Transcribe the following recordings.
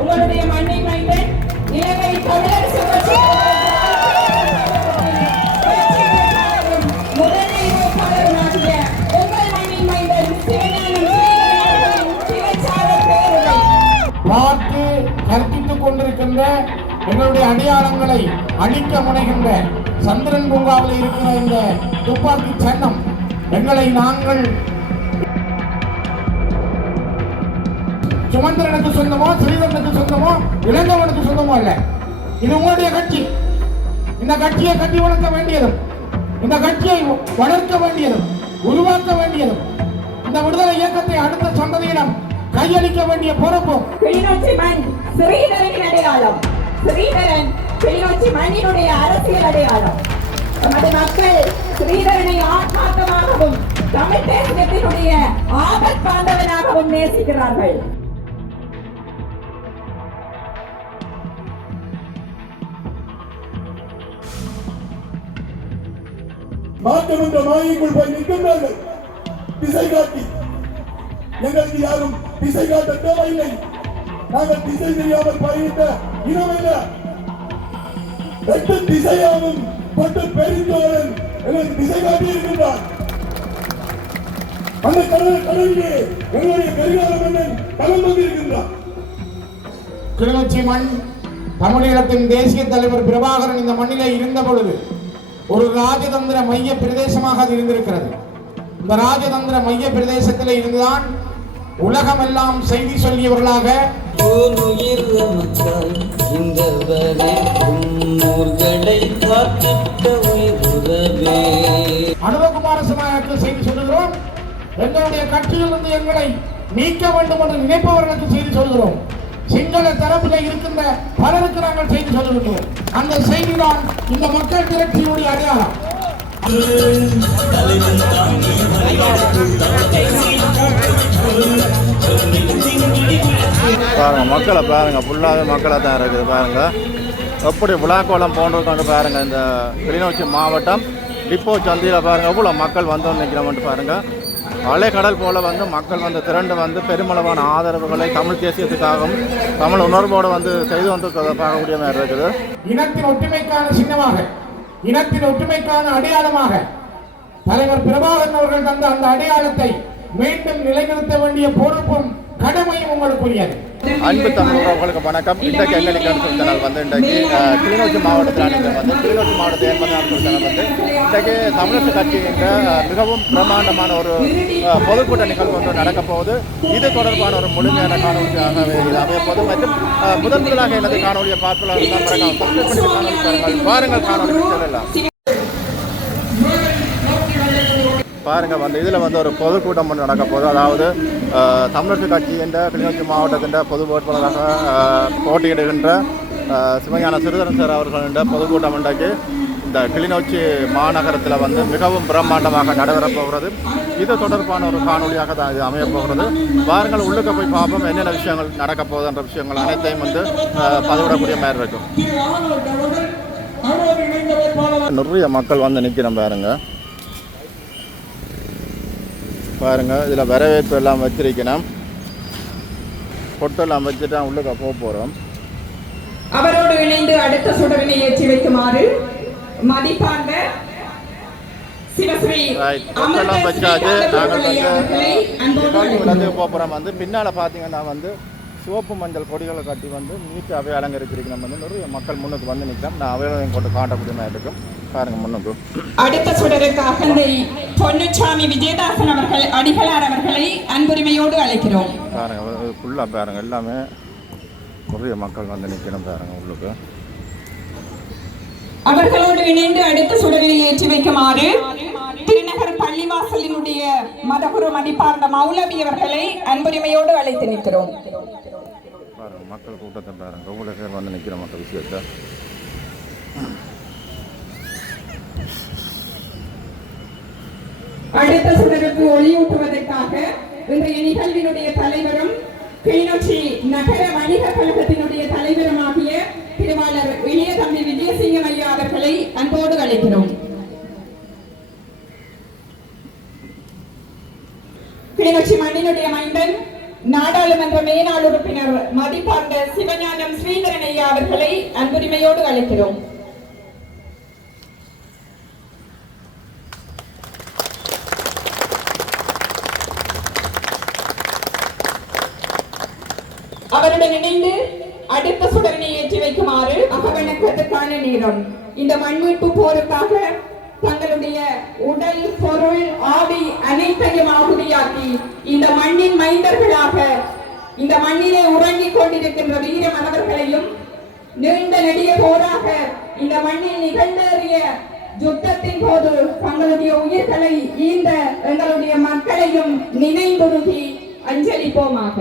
உங்களுடைய மண்ணை மைந்தன் இலங்கை தமிழரசு கட்சி பார்த்து கற்பித்துக் கொண்டிருக்கின்ற எங்களுடைய அடையாளங்களை அழிக்க முனைகின்ற சந்திரன் பூங்காவில் இருக்கிற இந்த துப்பாக்கி சின்னம் எங்களை நாங்கள் சுமந்திரனுக்கு சொந்தமோ ஸ்ரீதரனுக்கு சொந்தமோ இளங்கவனுக்கு சொந்தமோ அல்ல. இது உங்களுடைய கட்சி. இந்த கட்சியை கட்டி வளர்க்க வேண்டியதும் இந்த கட்சியை வளர்க்க வேண்டியதும் உருவாக்க வேண்டியதும் இந்த விடுதலை இயக்கத்தை அடுத்த சந்ததியிடம் கையளிக்க வேண்டிய பொறுப்பும். கிளிநொச்சி மண் ஸ்ரீதரனின் அடையாளம். ஸ்ரீதரன் கிளிநொச்சி மண்ணினுடைய அரசியல் அடையாளம். நமது மக்கள் ஸ்ரீதரனை ஆத்மார்த்தமாகவும் தமிழ் தேசியத்தினுடைய ஆபத் பாண்டவனாகவும் நேசிக்கிறார்கள். மாற்றம் என்ற மாயைக்குள் போய் நிற்கின்றார்கள். திசை காட்டி எங்களுக்கு யாரும் திசை காட்ட தேவையில்லை. நாங்கள் திசை தெரியாமல் பயணித்த இனமில்ல. எட்டு திசையாவும் பட்டு பெரிந்தோழன் எங்களுக்கு திசை காட்டி இருக்கின்றார். அந்த கடலிலே எங்களுடைய கரிகால மன்னன் களம் வந்திருக்கின்றார். கிளிநொச்சி மண் தமிழகத்தின் தேசிய தலைவர் பிரபாகரன் இந்த மண்ணிலே இருந்த பொழுது ஒரு ராஜதந்திர மைய பிரதேசமாக அது இருந்திருக்கிறது. இந்த ராஜதந்திர மைய பிரதேசத்தில் இருந்துதான் உலகமெல்லாம் செய்தி சொல்லியவர்களாக அனுபகுமார சமாஜத்துக்கு செய்தி சொல்லுகிறோம். எங்களுடைய கட்சியிலிருந்து எங்களை நீக்க வேண்டும் என்று நினைப்பவர்களுக்கு செய்தி சொல்கிறோம். சிங்கள தரப்பில் இருக்கின்ற பலருக்கு நாங்கள் செய்தி சொல்லுகின்றோம். அந்த செய்திதான் இந்த மக்கள் திரட்சியுடைய அடையாளம். பாருங்க மக்களை பாருங்க, ஃபுல்லாகவே மக்களாக தான் இருக்குது. பாருங்க எப்படி விழாக்கோளம் போன்றது பாருங்க. இந்த கிளிநொச்சி மாவட்டம் டிப்போ சந்தையில் பாருங்க எவ்வளோ மக்கள் வந்தோன்னு நிற்கிறோம்ட்டு பாருங்க. அலைக்கடல் போல வந்து மக்கள் வந்து திரண்டு வந்து பெருமளவான ஆதரவுகளை தமிழ் தேசியத்துக்காகவும் தமிழ் உணர்வோடு வந்து செய்து வந்து பார்க்கக்கூடிய மாதிரி இருக்குது. இனத்தின் ஒற்றுமைக்கான சின்னமாக, இனத்தின் ஒற்றுமைக்கான அடையாளமாக தலைவர் பிரபாகரன் அவர்கள் தந்த அந்த அடையாளத்தை மீண்டும் நிலைநிறுத்த வேண்டிய பொறுப்பும் கடமையும் உங்களுக்குரியது. அன்பு தமிழ் உறவுகளுக்கு வணக்கம். இன்றைக்கு எங்களுக்கு சேனல் வந்து இன்றைக்கு கிளிநொச்சி மாவட்டத்தில் வந்து கிளிநொச்சி மாவட்ட சேனல் வந்து இன்றைக்கு தமிழரசு கட்சியின் மிகவும் பிரம்மாண்டமான ஒரு பொதுக்கூட்ட நிகழ்வு ஒன்று நடக்க போகுது. இது தொடர்பான ஒரு முழுமையான காணொலியாக இது அமையப்போது. மற்றும் முதலாக எனது காணொலியை பார்க்கலாம் பாருங்கள். காணொலி செல்லலாம் பாருங்க. வந்து இதில் வந்து ஒரு பொதுக்கூட்டம் ஒன்று நடக்க போகுது. அதாவது தமிழரசு கட்சியின் கிளிநொச்சி மாவட்டத்தின் பொது வேட்பாளராக போட்டியிடுகின்ற சிவஞான ஸ்ரீதரன் சார் அவர்களின் பொதுக்கூட்டம் இன்றைக்கு இந்த கிளிநொச்சி மாநகரத்தில் வந்து மிகவும் பிரம்மாண்டமாக நடைபெறப் போகிறது. இது தொடர்பான ஒரு காணொலியாக தான் இது அமையப்போகிறது. வாருங்கள் உள்ளுக்கு போய் பார்ப்போம் என்னென்ன விஷயங்கள் நடக்க போகுதுன்ற விஷயங்கள் அனைத்தையும் வந்து பதிவிடக்கூடிய மாதிரி இருக்கும். நிறைய மக்கள் வந்து நிற்கிறோம் பாருங்க. பாருங்க இதில் வரவேற்பு எல்லாம் வச்சிருக்கணும். பொட்டெல்லாம் வச்சுட்டு உள்ளுக்க போகிறோம். அவரோடு இணைந்து அடுத்த சுடரினை ஏற்றி வைக்குமாறு மதிப்பார்ந்த சிவஸ்ரீ பொட்டெல்லாம் வச்சாச்சு. நாங்கள் வந்து போகிறோம். வந்து பின்னால் பார்த்தீங்கன்னா வந்து சிவப்பு மஞ்சள் கொடிகளை கட்டி வந்து நீட்டு அவை அலங்கரிச்சிருக்கு. நம்ம வந்து நிறைய மக்கள் முன்னுக்கு வந்து நிற்கிறோம். நான் அவையெல்லாம் கொண்டு காட்டக்கூடிய மாதிரி இருக்கும். பாருங்க முன்னுக்கு. அடுத்த சுடருக்காக பொன்னுச்சாமி விஜயதாசன் அவர்கள் அடிகளார் அவர்களை அன்புரிமையோடு அழைக்கிறோம். பாருங்க ஃபுல்லாக பாருங்க எல்லாமே நிறைய மக்கள் வந்து நிற்கணும். பாருங்க உள்ளுக்கு. அவர்களோடு இணைந்து அடுத்த சுடரினை ஏற்றி வைக்குமாறு திருநகர் பள்ளிவாசலினுடைய மதகுரு மதிப்பார்ந்த மௌலவி அவர்களை அன்புரிமையோடு அழைத்து நிற்கிறோம். பாருங்க மக்கள் கூட்டத்தை பாருங்க எவ்வளோ பேர் வந்து நிற்கிற மக்கள் விஷயத்தை. அடுத்த சுடருக்கு ஒளியூட்டுவதற்காக இன்றைய நிகழ்வினுடைய தலைவரும் கிளிநொச்சி நகர வணிக கழகத்தினுடைய தலைவருமாகிய திருவாளர் இளைய தம்பி விஜயசிங்கம் ஐயா அவர்களை அன்போடு அழைக்கிறோம். கிளிநொச்சி மண்ணினுடைய மைந்தன் நாடாளுமன்ற மேலாள் உறுப்பினர் மதிப்பார்ந்த சிவஞானம் ஸ்ரீதரன் ஐயா அவர்களை அன்புரிமையோடு அழைக்கிறோம். அவருடன் இணைந்து அடுத்த சுடரினை ஏற்றி வைக்குமாறு அகவணக்கத்துக்கான நேரம். இந்த மண்மீட்பு போருக்காக தங்களுடைய உடல், பொருள், ஆவி அனைத்தையும் ஆகுதியாக்கி இந்த மண்ணின் மைந்தர்களாக இந்த மண்ணிலே உறங்கிக் கொண்டிருக்கின்ற வீர மனவர்களையும் நீண்ட நெடிய போராக இந்த மண்ணில் நிகழ்ந்தேறிய யுத்தத்தின் போது தங்களுடைய உயிர்களை ஈந்த எங்களுடைய மக்களையும் நினைந்துருகி அஞ்சலிப்போமாக.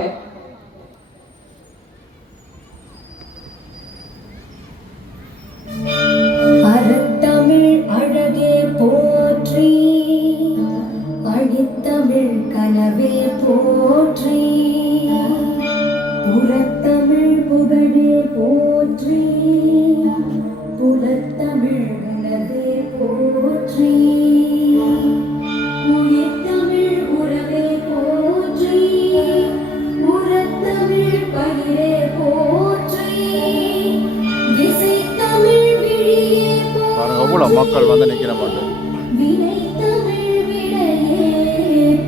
அழகே போற்றி, அழித்தமிழ் கனவே போற்றி, புறத்தமிழ் புகழே போற்றி, புலத்தமிழ் உணவே போற்றி, உயிர்த்தமிழ் உறவே போற்றி, உரத்தமிழ் பயிரே போற்றி, திசைத்தமிழ் விழியே எவ்வளோ மக்கள் வந்து நிற்கிற மாட்டோம்.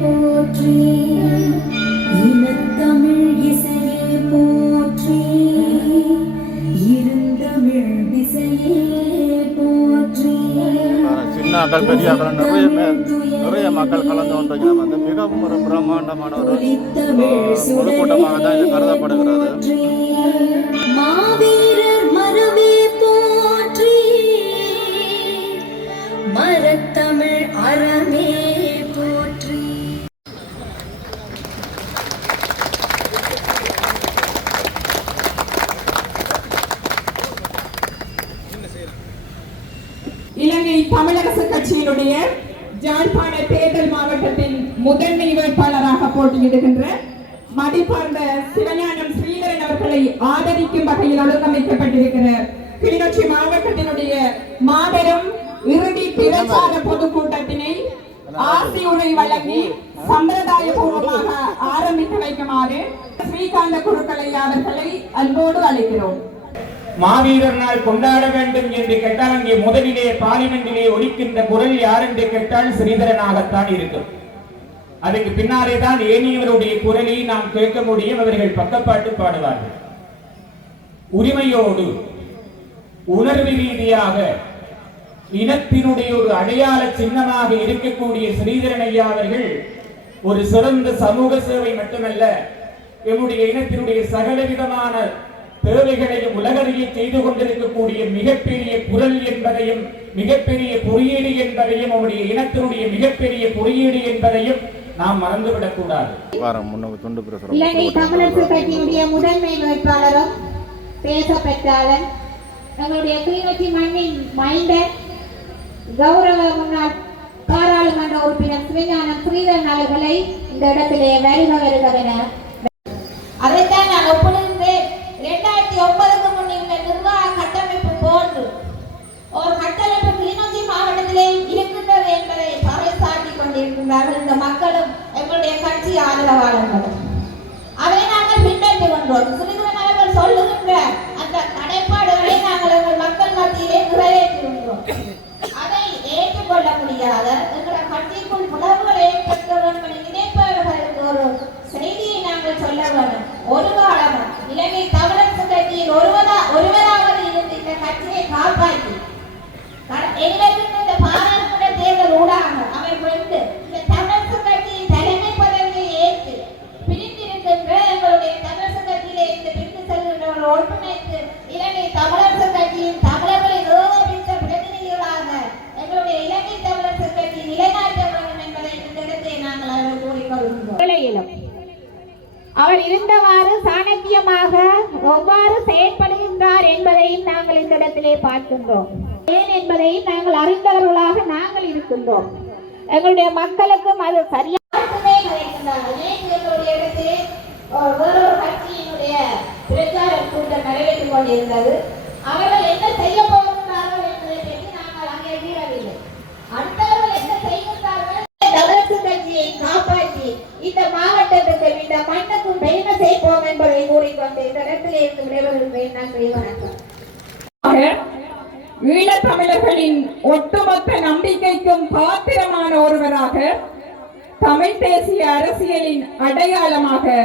போற்றி, இனத்தமிழ் இசையே போற்றி, இருந்தமிழ் விசையே போற்றி. சின்னாக்கள் பெரியாக்கள் நிறைய மக்கள் கலந்து கொண்டு வந்து மிகவும் ஒரு பிரம்மாண்டமான ஒரு பொதுக்கூட்டமாக தான் இது கருதப்படுகிறது. மாவீரர் மரமே போற்றி, மரத்தமிழ் அறமே போற்றி. இலங்கை தமிழரசு கட்சியினுடைய யாழ்ப்பாண தேர்தல் மாவட்டத்தின் முதன்மை வேட்பாளராக போட்டியிடுகின்ற மதிப்பார்ந்த சிவஞானம் ஸ்ரீதரன் அவர்களை ஆதரிக்கும் வகையில் ஒழுங்கமைக்கப்பட்டிருக்கிற கிளிநொச்சி மாவட்டத்தினுடைய மாபெரும் இறுதி பிரச்சார பொதுக்கூட்டத்தினை ஆசி உரை வழங்கி சம்பிரதாய பூர்வமாக ஆரம்பித்து வைக்குமாறு ஸ்ரீகாந்த குருக்களை அவர்களை அன்போடு அழைக்கிறோம். மாவீரர் நாள் கொண்டாட வேண்டும் என்று கேட்டால் அங்கே முதலிலே பார்லிமெண்டிலே ஒலிக்கின்ற குரல் யார் என்று கேட்டால் ஸ்ரீதரனாகத்தான் இருக்கும். அதுக்கு பின்னாலே தான் ஏனையவருடைய குரலை நாம் கேட்க முடியும். அவர்கள் பக்கப்பாட்டு பாடுவார்கள். உரிமையோடு உணர்வு ரீதியாக இனத்தினுடைய ஒரு அடையாள சின்னமாக இருக்கக்கூடிய ஸ்ரீதரன் ஐயா அவர்கள் ஒரு சிறந்த சமூக சேவை மட்டுமல்ல, எம்முடைய இனத்தினுடைய சகலவிதமான தேவைகளையும் உலகறிய செய்து கொண்டிருக்கக்கூடிய மிகப்பெரிய குரல் என்பதையும் மிகப்பெரிய பொறியீடு என்பதையும் நம்முடைய இனத்தினுடைய மிகப்பெரிய பொறியீடு என்பதையும் நாம் மறந்துவிடக் கூடாது. இலங்கை தமிழரசு கட்சியினுடைய முதன்மை வேட்பாளரும் பேச பெற்றாளன் எங்களுடைய கிளிநொச்சி மண்ணின் மைண்டர் கௌரவ முன்னாள் பாராளுமன்ற உறுப்பினர் சிவஞானம் ஸ்ரீதரன் அவர்களை இந்த இடத்திலே வருகவென அதைத்தான் நான் ஒப்பிடுகின்றேன். 2009க்கு முன்னிருந்த நிர்வாக கட்டமைப்பு போன்று ஒரு கட்டமைப்பு கிளிநொச்சி மாவட்டத்திலே இருக்கின்றது என்பதை பறைசாட்டி கொண்டிருக்கின்றார்கள் இந்த மக்களும் எங்களுடைய கட்சி ஆதரவாளர்களும். அதை நாங்கள் பின்பற்றி கொண்டோம். ஸ்ரீதரன் அவர்கள் சொல்லுகின்ற அந்த கடைப்பாடுகளை நாங்கள் எங்கள் மக்கள் மத்தியிலே நிறைவேற்றுகின்றோம். அதை ஏற்றுக்கொள்ள முடியாத எங்களுடைய கட்சிக்குள் புலவுகளை ஏற்படுத்த வேண்டும் என்று நினைப்பவர்களுக்கு ஒரு செய்தியை நாங்கள் சொல்ல வேண்டும். ஒரு காலமும் இலங்கை தமிழரசு கட்சியில் ஒருவராவது இருந்து இந்த கட்சியை காப்பாற்றி இந்த பாராளுமன்ற தேர்தல் ஊடாக அவர் வந்து இந்த தமிழரசு கட்சியின் தலைமை பதவியை ஏற்று பிரிந்திருக்கின்ற எங்களுடைய தமிழரசு கட்சியிலே இந்த பிரிந்து செல்கின்றவர்கள் ஒற்றுமைத்து இலங்கை தமிழரசு கட்சியின் தமிழர்களை நிரோபித்த பிரதிநிதிகளாக எங்களுடைய இலங்கை தமிழரசு கட்சி நிலைநாட்ட வேண்டும் என்பதை இந்த இடத்தை நாங்கள் அவர் கூறிக்கொள்கின்றோம். அவர் இருந்தவாறு சாணக்கியமாக எவ்வாறு செயற்படுகின்றார் என்பதையும் நாங்கள் இந்த இடத்திலே பார்க்கின்றோம். ஏன் என்பதையும் நாங்கள் அறிந்தவர்களாக நாங்கள் இருக்கின்றோம். எங்களுடைய மக்களுக்கும் அது சரியாகவே எங்களுடைய இடத்திலே வேறொரு கட்சியினுடைய பிரச்சார கூட்டம் நடைபெற்றுக் கொண்டிருந்தது. அவர்கள் என்ன செய்ய போகிறார்கள் என்பதை பற்றி நாங்கள் அங்கே வீரவில்லை. அடுத்தவர்கள் என்ன செய்கின்றார்கள் தமிழரசு கட்சியை காப்பாற்றி இந்த மாவட்டத்துக்கும் இந்த மண்ணுக்கும் வந்து இந்த இடத்திலே இருந்து விடைபெறுகிறேன். நன்றி, வணக்கம். ஈழத்தமிழர்களின் ஒட்டுமொத்த நம்பிக்கைக்கும் பாத்திரமான ஒருவராக தமிழ் தேசிய அரசியலின் அடையாளமாக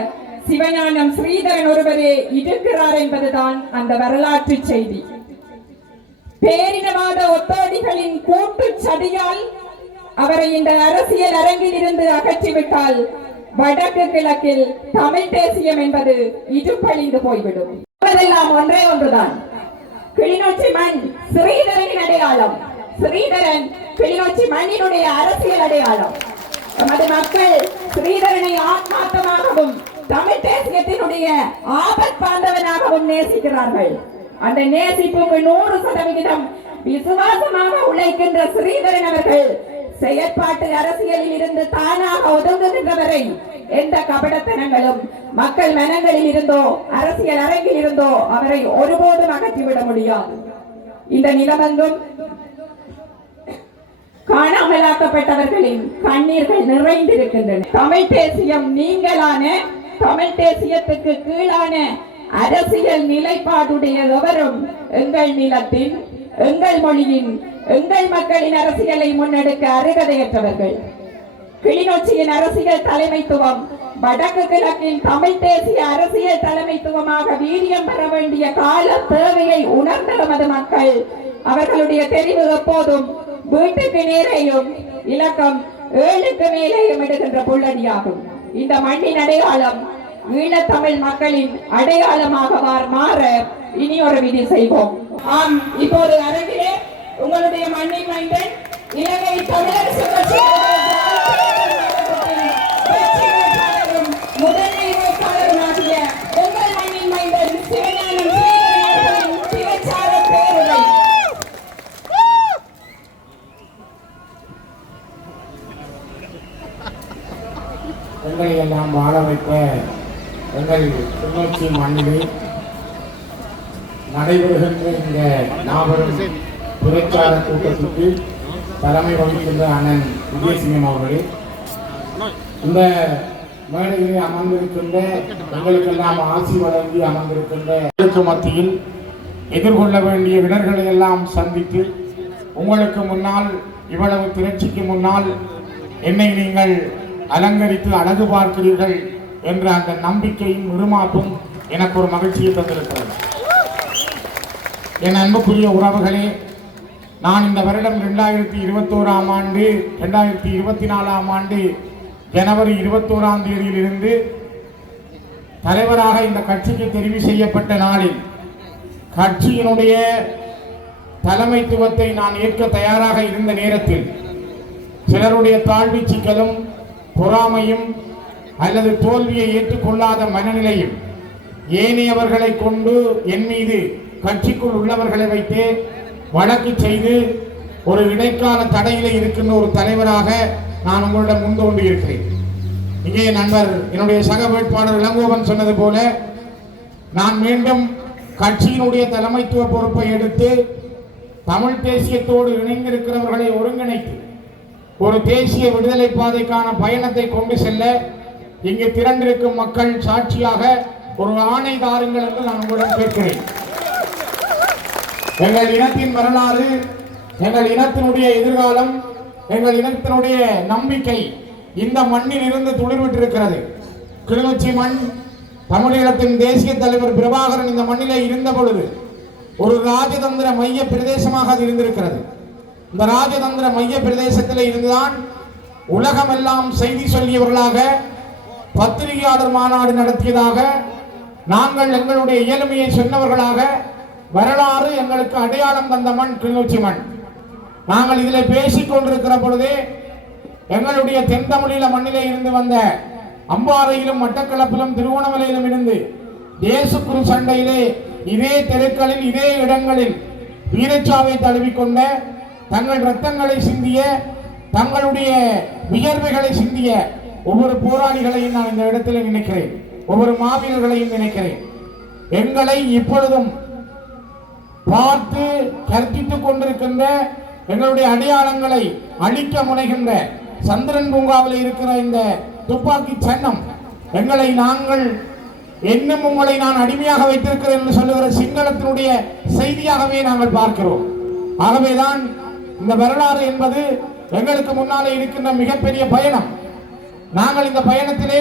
சிவஞானம் ஸ்ரீதரன் ஒருவரே இருக்கிறார் என்பதுதான் அந்த வரலாற்று செய்தி. பேரினவாத ஒத்தோடிகளின் கூட்டு சதியால் அவரை இந்த அரசியல் அரங்கில் இருந்து அகற்றிவிட்டால் வடக்கு கிழக்கில் தமிழ் தேசியம் என்பது இடுப்பழிந்து போய்விடும். அதெல்லாம் ஒன்றே ஒன்றுதான். கிளிநொச்சி மண் ஸ்ரீதரனின் அடையாளம். ஸ்ரீதரன் கிளிநொச்சி மண்ணினுடைய அரசியல் அடையாளம். நமது மக்கள் ஸ்ரீதரனை ஆத்மார்த்தமாகவும் தமிழ் தேசியத்தினுடைய ஆபத் பாந்தவனாகவும் நேசிக்கிறார்கள். அந்த நேசிப்புக்கு 100% விசுவாசமாக உழைக்கின்ற ஸ்ரீதரன் அவர்கள் செயற்பாட்டு அரசியலில் இருந்து தானாக ஒதுங்குகின்றவரை எந்த கபடத்தனங்களும் மக்கள் மனங்களில் இருந்தோ அரசியல் அரங்கில் இருந்தோ அவரை ஒருபோதும் அகற்றிவிட முடியாது. இந்த நிலவெங்கும் காணாமலாக்கப்பட்டவர்களின் கண்ணீர்கள் நிறைந்திருக்கின்றன. தமிழ் தேசியம் நீங்களான தமிழ் தேசியத்துக்கு கீழான அரசியல் நிலைப்பாடுடைய எவரும் எங்கள் நிலத்தின், எங்கள் மொழியின், எங்கள் மக்களின் அரசியலை முன்னெடுக்க அருகதையற்றவர்கள். கிளிநொச்சியின் அரசியல் தலைமைத்துவம் வடக்கு கிழக்கின் தமிழ் தேசிய அரசியல் தலைமைத்துவமாக வீரியம் பெற வேண்டிய கால தேவையை உணர்ந்த நமது மக்கள் அவர்களுடைய தெரிவு எப்போதும் வீட்டுக்கு நேரையும் இலக்கம் 7க்கு மேலேயும் இடுகின்ற புள்ளடியாகும். இந்த மண்ணின் அடையாளம் ஈழத்தமிழ் மக்களின் அடையாளமாக மாற இனி ஒரு விதி செய்வோம். ஆம், இப்போது அரங்கிலே உங்களுடைய மண்ணின் மைந்தன் இலங்கை தமிழரசு முதன்மை வேட்பாளருமாகிய உங்கள் மண்ணின் மைந்தன் சிவஞானம் ஸ்ரீதரன் பிரச்சார பேருரை. எங்களை எல்லாம் வாழ வைத்த எங்கள் கிளிநொச்சி மண்ணிலே நடைபெறுகின்ற இந்த மாபெரும் பிரச்சார கூட்டத்திற்கு தலைமை வகிக்கின்ற அண்ணன் விஜயசிங்கம் அவர்களே, இந்த மேடையிலே அமர்ந்திருக்கின்ற எங்களுக்கெல்லாம் ஆசி வழங்கி அமர்ந்திருக்கின்ற மத்தியில் எதிர்கொள்ள வேண்டிய இடர்களை எல்லாம் சந்தித்து உங்களுக்கு முன்னால் இவ்வளவு திரட்சிக்கு முன்னால் என்னை நீங்கள் அலங்கரித்து அழகு பார்க்கிறீர்கள் என்ற அந்த நம்பிக்கையும் நிருமாப்பும் எனக்கு ஒரு மகிழ்ச்சியை தந்திருக்கிறது. என் அன்புக்குரிய உறவுகளே, நான் இந்த வருடம் 2021ஆம் ஆண்டு 2024ஆம் ஆண்டு ஜனவரி 21ஆம் தேதியிலிருந்து தலைவராக இந்த கட்சிக்கு தெரிவு செய்யப்பட்ட நாளில் கட்சியினுடைய தலைமைத்துவத்தை நான் ஏற்க தயாராக இருந்த நேரத்தில் சிலருடைய தாழ்வீச்சுகளும் பொறாமையும் அல்லது தோல்வியை ஏற்றுக்கொள்ளாத மனநிலையும் ஏனையவர்களை கொண்டு என் மீது கட்சிக்குள் உள்ளவர்களை வைத்து வழக்கு செய்து ஒரு இடைக்கால தடையில இருக்கின்ற ஒரு தலைவராக நான் உங்களிடம் முன் தோன்றி இருக்கிறேன். இங்கே நண்பர் என்னுடைய சக வேட்பாளர் இளங்கோவன் சொன்னது போல நான் மீண்டும் கட்சியினுடைய தலைமைத்துவ பொறுப்பை எடுத்து தமிழ் தேசியத்தோடு இணைந்திருக்கிறவர்களை ஒருங்கிணைத்து ஒரு தேசிய விடுதலை பாதைக்கான பயணத்தை கொண்டு செல்ல இங்கு திரண்டிருக்கும் மக்கள் சாட்சியாக ஒரு ஆணை தாருங்கள் என்று நான் உங்களிடம் கேட்கிறேன். எங்கள் இனத்தின் வரலாறு, எங்கள் இனத்தினுடைய எதிர்காலம், எங்கள் இனத்தினுடைய நம்பிக்கை இந்த மண்ணில் இருந்து துளிர்விட்டிருக்கிறது. கிளிநொச்சி மண் தமிழீழத்தின் தேசிய தலைவர் பிரபாகரன் இந்த மண்ணிலே இருந்த பொழுது ஒரு ராஜதந்திர மைய பிரதேசமாக அது இருந்திருக்கிறது. இந்த ராஜதந்திர மைய பிரதேசத்தில் இருந்துதான் உலகமெல்லாம் செய்தி சொல்லியவர்களாக பத்திரிகையாளர் மாநாடு நடத்தியதாக நாங்கள் எங்களுடைய இயலுமையை சொன்னவர்களாக வரலாறு எங்களுக்கு அடையாளம் தந்த மண் கிளிநொச்சி மண். நாங்கள் இதில் பேசிக் கொண்டிருக்கிற பொழுதே எங்களுடைய தென் தமிழீழ மண்ணிலே இருந்து வந்த அம்பாறையிலும் மட்டக்களப்பிலும் திருவோணமலையிலும் இருந்து தேசுக்குரு சண்டையிலே இதே தெருக்களில் இதே இடங்களில் வீரச்சாவை தழுவிக்கொண்ட தங்கள் இரத்தங்களை சிந்திய தங்களுடைய வியர்வைகளை சிந்திய ஒவ்வொரு போராளிகளையும் நான் இந்த இடத்தில் நினைக்கிறேன், ஒவ்வொரு மாவீரர்களையும் நினைக்கிறேன். எங்களை இப்பொழுதும் பார்த்து கற்பித்துக் கொண்டிருக்கின்ற எங்களுடைய அடையாளங்களை அழிக்க முனைகின்ற சந்திரன் பூங்காவில் இருக்கிற இந்த துப்பாக்கி சன்னம் எங்களை நாங்கள் இன்னும் உங்களை நான் அடிமையாக வைத்திருக்கிறேன் என்று சொல்லுகிற சிங்களத்தினுடைய செய்தியாகவே நாங்கள் பார்க்கிறோம். ஆகவேதான் இந்த வரலாறு என்பது எங்களுக்கு முன்னாலே இருக்கின்ற மிகப்பெரிய பயணம். நாங்கள் இந்த பயணத்திலே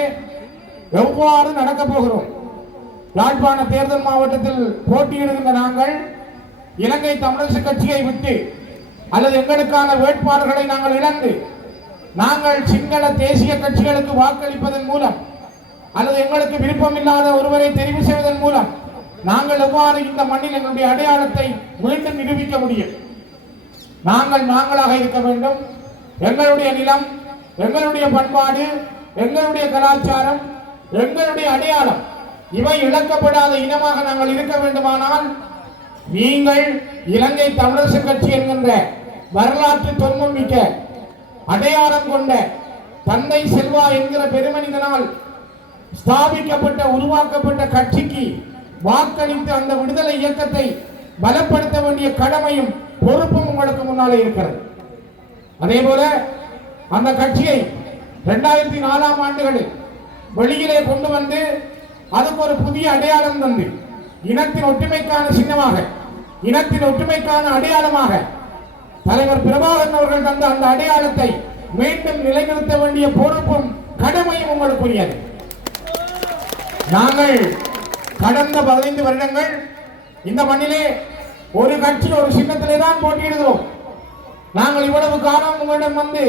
எவ்வாறு நடக்கப் போகிறோம்? யாழ்ப்பாண தேர்தல் மாவட்டத்தில் போட்டியிடுகின்ற நாங்கள் இலங்கை தமிழரசு கட்சியை விட்டு அல்லது எங்களுக்கான வேட்பாளர்களை நாங்கள் இழந்து நாங்கள் சிங்கள தேசிய கட்சிகளுக்கு வாக்களிப்பதன் மூலம் அல்லது எங்களுக்கு விருப்பமில்லாத ஒருவரை தெரிவு செய்வதன் மூலம் நாங்கள் எவ்வாறு இந்த மண்ணில் எங்களுடைய அடையாளத்தை மீண்டும் நிரூபிக்க முடியும்? நாங்கள் நாங்களாக இருக்க வேண்டும். எங்களுடைய நிலம், எங்களுடைய பண்பாடு, எங்களுடைய கலாச்சாரம், எங்களுடைய அடையாளம் இவை இழக்கப்படாத இனமாக நாங்கள் இருக்க வேண்டுமானால் நீங்கள் இலங்கை தமிழரசு கட்சி என்கின்ற வரலாற்று தொன்மமிக்க அடையாளம் கொண்ட தந்தை செல்வா என்கிற பெருமனிதனால் ஸ்தாபிக்கப்பட்ட உருவாக்கப்பட்ட கட்சிக்கு வாக்களித்து அந்த விடுதலை இயக்கத்தை பலப்படுத்த வேண்டிய கடமையும் பொறுப்பும் உங்களுக்கு முன்னாலே இருக்கிறது. அதே போல அந்த கட்சியை 2004ஆம் ஆண்டுகளில் வெளியிலே கொண்டு வந்து அதுக்கு ஒரு புதிய அடையாளம் தந்து இனத்தின் ஒற்றுமைக்கான சின்னமாக, இனத்தின் ஒற்றுமைக்கான அடையாளமாக தலைவர் பிரபாகரன் அவர்கள் தந்த அந்த அடையாளத்தை மீண்டும் நிலைநிறுத்த வேண்டிய பொறுப்பும் கடமையும் உங்களுக்குரியது. நாங்கள் கடந்த 15 வருடங்கள் இந்த மண்ணிலே ஒரு கட்சி ஒரு சின்னத்திலே தான் போட்டியிடுகிறோம். நாங்கள் இவ்வளவு காலம் உங்களிடம் வந்து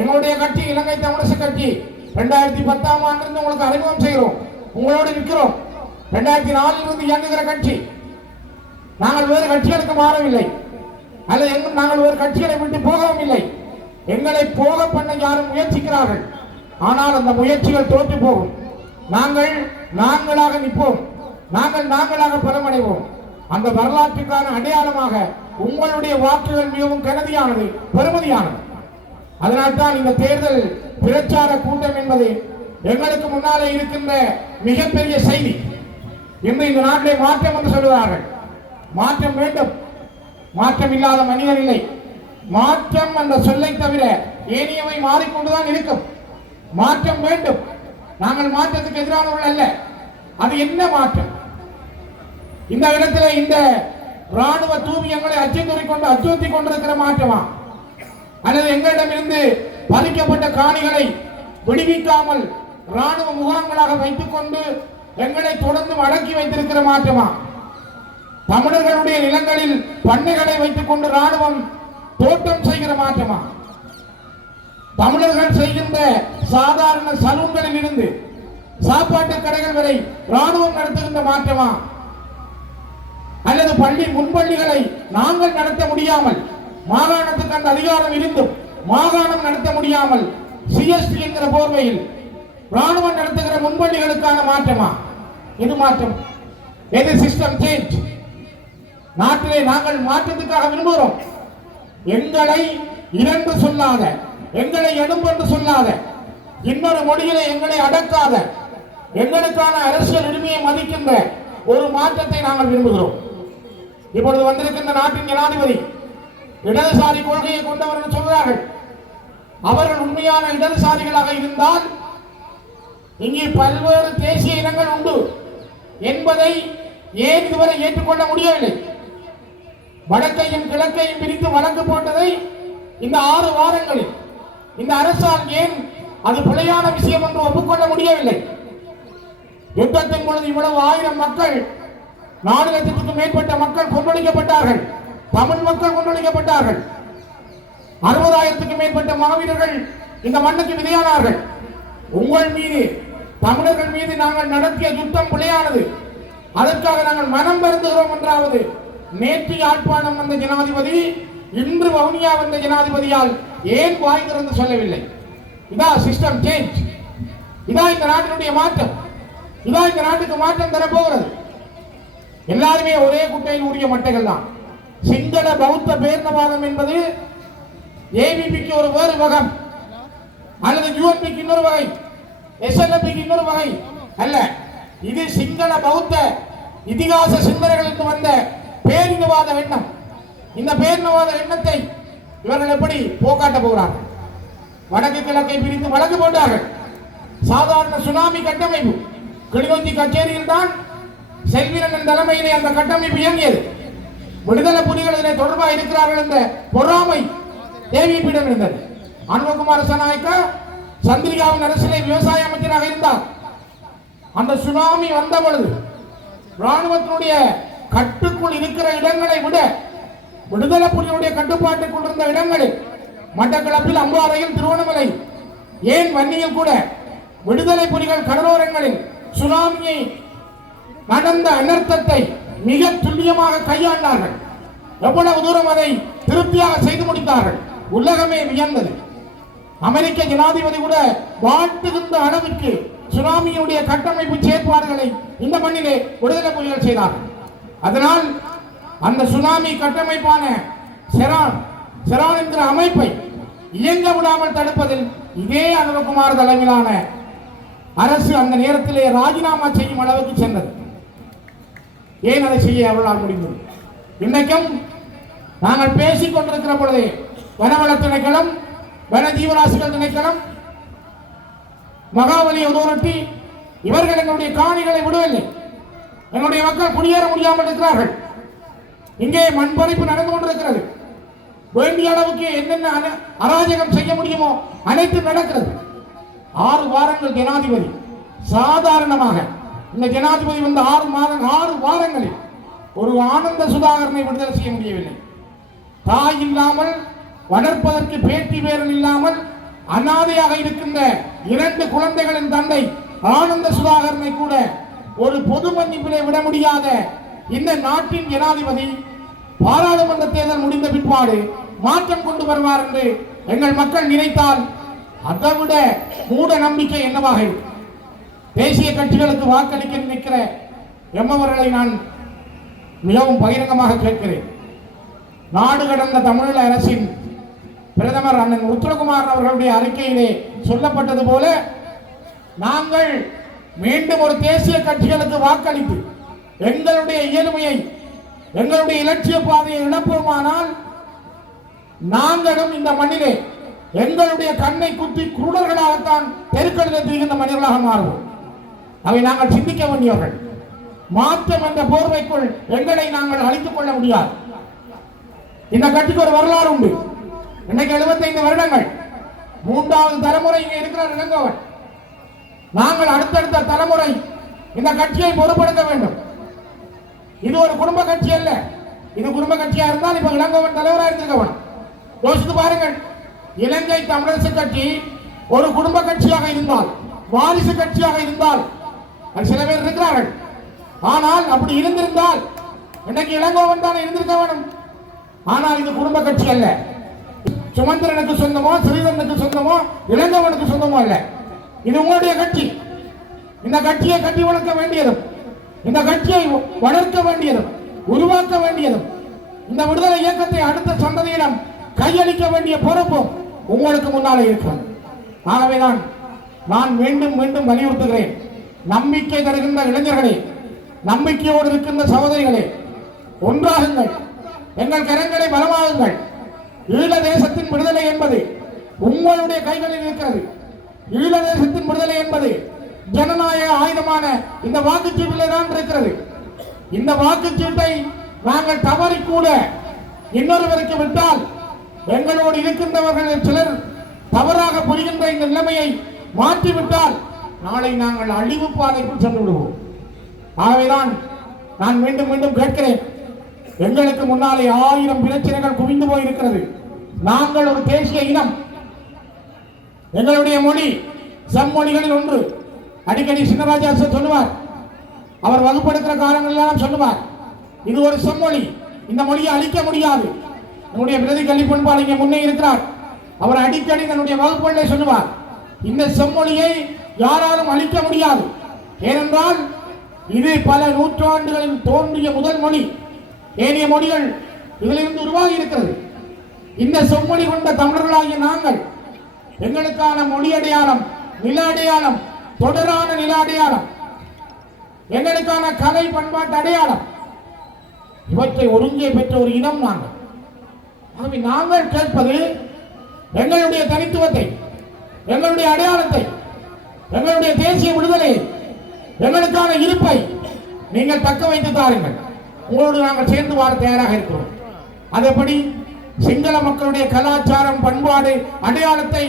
எங்களுடைய கட்சி இலங்கை தமிழரசு கட்சி 2010ஆம் ஆண்டிலிருந்து உங்களுக்கு அறிமுகம் செய்கிறோம், உங்களோடு நிற்கிறோம். 2004 இயங்குகிற கட்சி. நாங்கள் வேறு கட்சிகளுக்கு மாறவில்லை அல்லது நாங்கள் வேறு கட்சிகளை விட்டு போகவும் இல்லை. எங்களை போக பண்ண யாரும் முயற்சிக்கிறார்கள், ஆனால் அந்த முயற்சிகள் தோற்று போகும். நாங்கள் நாங்களாக நிற்போம், நாங்கள் நாங்களாக பலமடைவோம். அந்த வரலாற்றுக்கான அடையாளமாக உங்களுடைய வாக்குகள் மிகவும் கனதியானது, பெருமதியானது. அதனால்தான் இந்த தேர்தல் பிரச்சார கூட்டம் என்பது எங்களுக்கு முன்னாலே இருக்கின்ற மிகப்பெரிய செய்தி. இன்று இந்த நாட்டிலே மாற்றம் என்று சொல்லுவார்கள். மாற்றம் வேண்டும், மாற்றம் இல்லாத மனிதன் இல்லை. மாற்றம் என்ற சொல்லை தவிர ஏனையவை மாறிக்கொண்டுதான் இருக்கும். மாற்றம் வேண்டும். நாங்கள் மாற்றத்துக்கு எதிரானவர்கள் அல்ல. அது என்ன மாற்றம்? இந்த இடத்துல இந்த ராணுவ தூவியங்களை அச்சுறுத்தி கொண்டிருக்கிற மாற்றமா, அல்லது எங்களிடமிருந்து பறிக்கப்பட்ட காணிகளை விடுவிக்காமல் ராணுவ முகாம்களாக வைத்துக் கொண்டு எங்களை தொடர்ந்து அடக்கி வைத்திருக்கிற மாற்றமா, தமிழர்களுடைய நிலங்களில் பண்ணைகளை வைத்துக் கொண்டு ராணுவம் தோட்டம் செய்கிற மாற்றமா, தமிழர்கள் செய்கின்ற சாதாரண சலூன்களில் இருந்து சாப்பாட்டு கடைகள் வரை ராணுவம் நடத்துகின்ற மாற்றமா, அல்லது பள்ளி முன்பள்ளிகளை நாங்கள் நடத்த முடியாமல், மாகாணத்துக்கு அந்த அதிகாரம் இருந்தும் மாகாணம் நடத்த முடியாமல் சிஎஸ்டி என்கிற போர்வையில் ராணுவம் நடத்துகிற முன்பள்ளிகளுக்கான மாற்றமா? இது மாற்றம். எது சிஸ்டம் சேஞ்ச்? நாட்டிலே நாங்கள் மாற்றத்துக்காக விரும்புகிறோம். எங்களை இரண்டு சொல்லாத, எங்களை எடும்பென்று சொல்லாத, இன்னொரு மொழியிலே எங்களை அடக்காத, எங்களுக்கான அரசியல் உரிமையை மதிக்கின்ற ஒரு மாற்றத்தை நாங்கள் விரும்புகிறோம். இப்பொழுது வந்திருக்கின்ற நாட்டின் ஜனாதிபதி இடதுசாரி கொள்கையை கொண்டவர்கள் சொல்கிறார்கள். அவர்கள் உண்மையான இடதுசாரிகளாக இருந்தால் இங்கே பல்வேறு தேசிய இனங்கள் உண்டு என்பதை ஏன் இதுவரை ஏற்றுக்கொள்ள முடியவில்லை? வடக்கையும் கிழக்கையும் பிரித்து வழக்கு போட்டதை இந்த 6 வாரங்களில் இந்த அரசால் ஏன் அது பிழையான விஷயம் என்று ஒப்புக்கொள்ள முடியவில்லை? யுத்தத்தின் பொழுது இவ்வளவு 1000 மக்கள், 4 லட்சத்துக்கும் மேற்பட்ட மக்கள் கொன்றொழிக்கப்பட்டார்கள். தமிழ் மக்கள் கொன்றொழிக்கப்பட்டார்கள். 60,000க்கும் மேற்பட்ட மாவீரர்கள் இந்த மண்ணுக்கு விதையானார்கள். உங்கள் மீது, தமிழர்கள் மீது நாங்கள் நடத்திய யுத்தம் பிழையானது. அதற்காக நாங்கள் மனம் வருந்துகிறோம் என்றாவது நேற்று யாழ்ப்பாணம் வந்த ஜனாதிபதி, இன்று வவுனியா வந்த ஜனாதிபதியால் ஏன் வாய் திறந்து சொல்லவில்லை? இதான் சிஸ்டம் சேஞ்ச். இதான் இந்த நாட்டினுடைய மாற்றம். இதான் இந்த நாட்டுக்கு மாற்றம் தரப்போகிறது. எல்லாருமே ஒரே குட்டையில் உரிய மட்டைகள் தான். சிங்கள பௌத்த பேரினவாதம் என்பது ஏபிபிக்கு ஒரு வேறு வகம், அல்லது யூஎன்பிக்கு இன்னொரு வகை, எஸ்எல்எம்பிக்கு இன்னொரு வகை அல்ல. இது சிங்கள பௌத்த இதிகாச சிந்தனைகளுக்கு வந்த பேரினவாத எண்ணம். இந்த பேரினவாத எண்ணத்தை இவர்கள் எப்படி போக்காட்ட போகிறார்கள்? வடக்கு கிழக்கை பிரித்து வழக்கு போட்டார்கள். சாதாரண சுனாமி கட்டமைப்பு, கிளிநொச்சி கச்சேரியில் தான் செல்வீரன் தலைமையிலே அந்த கட்டமைப்பு இயங்கியது. விடுதலை புலிகள் இதனை தொடர்பாக இருக்கிறார்கள் என்ற பொறாமை தேவியிடம் இருந்தது. அனுபகுமார சனாயக்கா சந்திரிகாவின் அரசிலே விவசாய அமைச்சராக இருந்தார். அந்த சுனாமி வந்த பொழுது ராணுவத்தினுடைய கட்டுக்குள் இருக்கிற இடங்களை விட விடுதலை புலிகளுடைய கட்டுப்பாட்டுக்குள் இருந்த இடங்களில் மட்டக்களப்பில், அம்பாறையில், திருவண்ணாமலை, ஏன் வன்னியில் கூட விடுதலை புலிகள் கடலோரங்களில் சுனாமியை நடந்த அனர்த்தத்தை மிக துல்லியமாக கையாண்டார்கள். எவ்வளவு தூரம் அதை திருப்தியாக செய்து முடித்தார்கள். உலகமே வியந்தது. அமெரிக்க ஜனாதிபதி கூட வாழ்த்துகின்ற அளவிற்கு சுனாமியுடைய கட்டமைப்பு செயற்பாடுகளை இந்த மண்ணிலே விடுதலை புலிகள் செய்தார்கள். அதனால் அந்த சுனாமி கட்டமைப்பான செரான் என்கிற அமைப்பை இயங்க விடாமல் தடுப்பதில் இதே அனுரகுமார் தலைமையிலான அரசு அந்த நேரத்திலே ராஜினாமா செய்யும் அளவுக்கு சென்றது. ஏன் அதை செய்ய அவர்களால் முடிந்தது? இன்றைக்கும் நாங்கள் பேசிக் கொண்டிருக்கிற பொழுதே வனவள திணைக்களம், வன ஜீவராசிகள் திணைக்களம், மகாவலி அதாரிட்டி இவர்கள் எங்களுடைய காணிகளை விடவில்லை. எங்களுடைய மக்கள் குடியேற முடியாமல் இருக்கிறார்கள். இங்கே மண்பறிப்பு நடந்து கொண்டிருக்கிறது. வேண்டிய அளவுக்கு என்னென்ன அராஜகம் செய்ய முடியுமோ அனைத்தும் நடக்கிறது. 6 வாரங்கள் ஜனாதிபதி சாதாரணமாக இந்த ஜனாதிபதி வந்து 6 வாரங்களில் ஒரு ஆனந்த சுதாகரனை விடுதலை செய்ய முடியவில்லை. தாய் இல்லாமல், வளர்ப்பதற்கு பேட்டி பேரன் இல்லாமல் அனாதையாக இருக்கின்ற 2 குழந்தைகளின் தந்தை ஆனந்த சுதாகரனை கூட ஒரு பொது மன்னிப்பிலே விட முடியாத இந்த நாட்டின் ஜனாதிபதி பாராளுமன்ற தேர்தல் முடிந்த பிற்பாடு மாற்றம் கொண்டு வருவார் என்று எங்கள் மக்கள் நினைத்தால் அதைவிட மூட நம்பிக்கை என்னவாக இருக்கும்? தேசிய கட்சிகளுக்கு வாக்களிக்க நிற்கிற எம்மவர்களை நான் மிகவும் பகிரங்கமாக கேட்கிறேன். நாடு கடந்த தமிழக அரசின் பிரதமர் அண்ணன் உத்தரகுமார் அவர்களுடைய அறிக்கையிலே சொல்லப்பட்டது போல நாங்கள் மீண்டும் ஒரு தேசிய கட்சிகளுக்கு வாக்களித்து எங்களுடைய இயலுமையை, எங்களுடைய இலட்சிய பாதையை இழப்போமானால் நாங்களும் இந்த மண்ணிலே எங்களுடைய கண்ணை குத்தி குருடர்களாகத்தான் தெருக்களில் தீர்ந்த மனிதர்களாக மாறுவோம். அவை நாங்கள் சிந்திக்க வேண்டியவர்கள். மாற்றம் என்ற போர்வைக்குள் எங்களை நாங்கள் அழித்துக் கொள்ள முடியாது. இந்த கட்சிக்கு ஒரு வரலாறு உண்டு. இன்னைக்கு 75 வருடங்கள், 3வது தலைமுறை இங்கே இருக்கிறார் இளங்கோவன். நாங்கள் அடுத்தடுத்த தலைமுறை இந்த கட்சியை பொறுப்படுத்த வேண்டும். இது ஒரு குடும்ப கட்சி அல்ல. இது குடும்ப கட்சியா இருந்தால் இப்ப இளங்கோவன் தலைவராக இருந்திருக்கவன். யோசித்து பாருங்கள், இலங்கை தமிழரசு கட்சி ஒரு குடும்ப கட்சியாக இருந்தால், வாரிசு கட்சியாக இருந்தால், சில பேர் இருக்கிறார்கள். ஆனால் அப்படி இருந்திருந்தால் இன்னைக்கு இளங்கோவன் தானே இருந்திருக்க வேணும். ஆனால் இது குடும்ப கட்சி அல்ல. சுமந்திரனுக்கு சொந்தமோ, ஸ்ரீதரனுக்கு சொந்தமோ, இளங்கோவனுக்கு சொந்தமோ அல்ல. இது உங்களுடைய கட்சி. இந்த கட்சியை கட்டி வளர்க்க வேண்டியதும், இந்த கட்சியை வளர்க்க வேண்டியதும், உருவாக்க வேண்டியதும், இந்த விடுதலை இயக்கத்தை அடுத்த சந்ததியிடம் கையளிக்க வேண்டிய பொறுப்பும் உங்களுக்கு முன்னாலே இருக்கிறது. ஆகவே நான் மீண்டும் மீண்டும் வலியுறுத்துகிறேன். நம்பிக்கை தருகின்ற இளைஞர்களே, நம்பிக்கையோடு இருக்கின்ற சகோதரிகளே, ஒன்றாகுங்கள். எங்கள் கரங்களை பலமாகுங்கள். ஈழ தேசத்தின் விடுதலை என்பது உங்களுடைய கைகளில் இருக்கிறது. ஈழ தேசத்தின் விடுதலை என்பது ஜனநாயக ஆயுதமான இந்த வாக்குச்சீட்டிலே தான் இருக்கிறது. இந்த வாக்குச்சீட்டை நாங்கள் தவறி கூட இன்னொருவருக்கு விட்டால், எங்களோடு இருக்கின்றவர்கள் சிலர் தவறாக புரிகின்ற இந்த நிலைமையை மாற்றிவிட்டால் நாளை நாங்கள் அழிவு பாதைக்குள் சென்று விடுவோம். ஆகவேதான் நான் மீண்டும் மீண்டும் கேட்கிறேன். எங்களுக்கு முன்னாலே 1000 பிரச்சனைகள் குவிந்து போயிருக்கிறது. நாங்கள் ஒரு தேசிய இனம். எங்களுடைய மொழி செம்மொழிகளில் ஒன்று. அடிக்கடி சின்னராஜா சொல்லுவார், அவர் வகுப்படுத்துகிற காலங்களெல்லாம் சொல்லுவார், இது ஒரு செம்மொழி, இந்த மொழியை அழிக்க முடியாது. நம்முடைய பிரதி கல்வி பண்பாடு இங்கே முன்னே இருக்கிறார். அவர் அடிக்கடி தன்னுடைய வகுப்புகளை சொல்லுவார், இந்த செம்மொழியை யாராலும் அழிக்க முடியாது. ஏனென்றால் இது பல நூற்றாண்டுகளில் தோன்றிய முதல் மொழி. ஏனைய மொழிகள் இதிலிருந்து உருவாகி இருக்கிறது. இந்த செம்மொழி கொண்ட தமிழர்களாகிய நாங்கள் எங்களுக்கான மொழி அடையாளம், நில அடையாளம், தொடரான நில அடையாளம், எங்களுக்கான கலை பண்பாட்டு அடையாளம், இவற்றை ஒருங்கே பெற்ற ஒரு இனம் நாங்கள். ஆகவே நாங்கள் கேட்பது எங்களுடைய தனித்துவத்தை, எங்களுடைய அடையாளத்தை, எங்களுடைய தேசிய விடுதலை, எங்களுக்கான இருப்பை நீங்கள் தக்க வைத்து தாருங்கள். உங்களோடு நாங்கள் சேர்ந்து வாழ தயாராக இருக்கிறோம். அதேபடி சிங்கள மக்களுடைய கலாச்சாரம், பண்பாடு, அடையாளத்தை,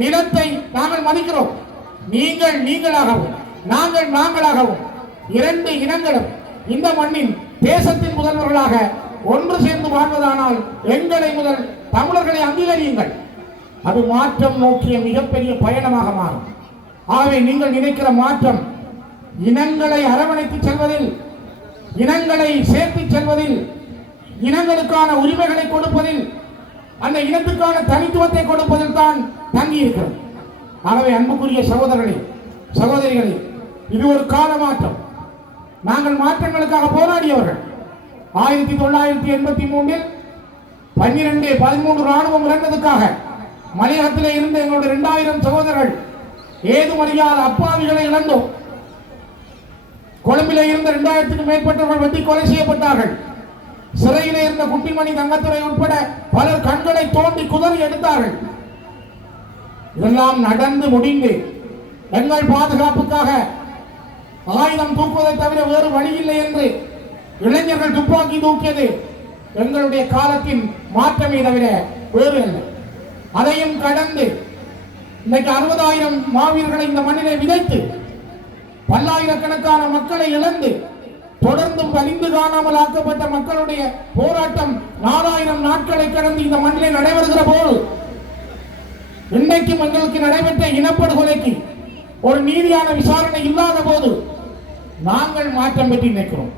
நிலத்தை நாங்கள் மதிக்கிறோம். நீங்கள் நீங்களாகவும் நாங்கள் நாங்களாகவும் இரண்டு இனங்களும் இந்த மண்ணின் தேசத்தின் முதல்வர்களாக ஒன்று சேர்ந்து வாழ்வதானால் எங்களை முதல் தமிழர்களை அங்கீகரியுங்கள். அது மாற்றம் நோக்கிய மிகப்பெரிய பயணமாக மாறும். ஆகவே நீங்கள் நினைக்கிற மாற்றம் இனங்களை அரவணைத்து செல்வதில், இனங்களை சேர்த்து செல்வதில், இனங்களுக்கான உரிமைகளை கொடுப்பதில், அந்த இனத்துக்கான தனித்துவத்தை கொடுப்பதில் தான் தங்கி இருக்கிறது. ஆகவே அன்புக்குரிய சகோதரர்களே, சகோதரிகளே, இது ஒரு கால மாற்றம். நாங்கள் மாற்றங்களுக்காக போராடியவர்கள். 1983 13 ராணுவம் இறந்ததுக்காக மலையகத்திலே இருந்த எங்களுடைய 2000 சகோதரர்கள் ஏதும் அறியாத அப்பாவிகளை இழந்தோம். கொழும்பிலே இருந்த 2000க்கும் மேற்பட்டவர்கள் வெட்டி கொலை செய்யப்பட்டார்கள். சிறையிலே இருந்த குட்டிமணி, தங்கத்துறை உட்பட பலர் கண்களை தோண்டி குதறி எடுத்தார்கள். இதெல்லாம் நடந்து முடிந்து எங்கள் பாதுகாப்புக்காக ஆயுதம் தூக்குவதை தவிர வேறு வழி இல்லை என்று இளைஞர்கள் துப்பாக்கி தூக்கியது எங்களுடைய காலத்தின் மாற்றமே தவிர வேறு இல்லை. அதையும் கடந்து இன்னைக்கு 60,000 மாவீரர்களை இந்த மண்ணிலே விதைத்து பல்லாயிரக்கணக்கான மக்களை இழந்து தொடர்ந்தும் வலிந்து காணாமல் ஆக்கப்பட்ட மக்களுடைய போராட்டம் 4000 நாட்களை கடந்து இந்த மண்ணிலே நடைபெறுகிற போது இன்றைக்கும் எங்களுக்கு நடைபெற்ற இனப்படுகொலைக்கு ஒரு நீதியான விசாரணை இல்லாத போது நாங்கள் மாற்றம் பெற்று நிற்கிறோம்.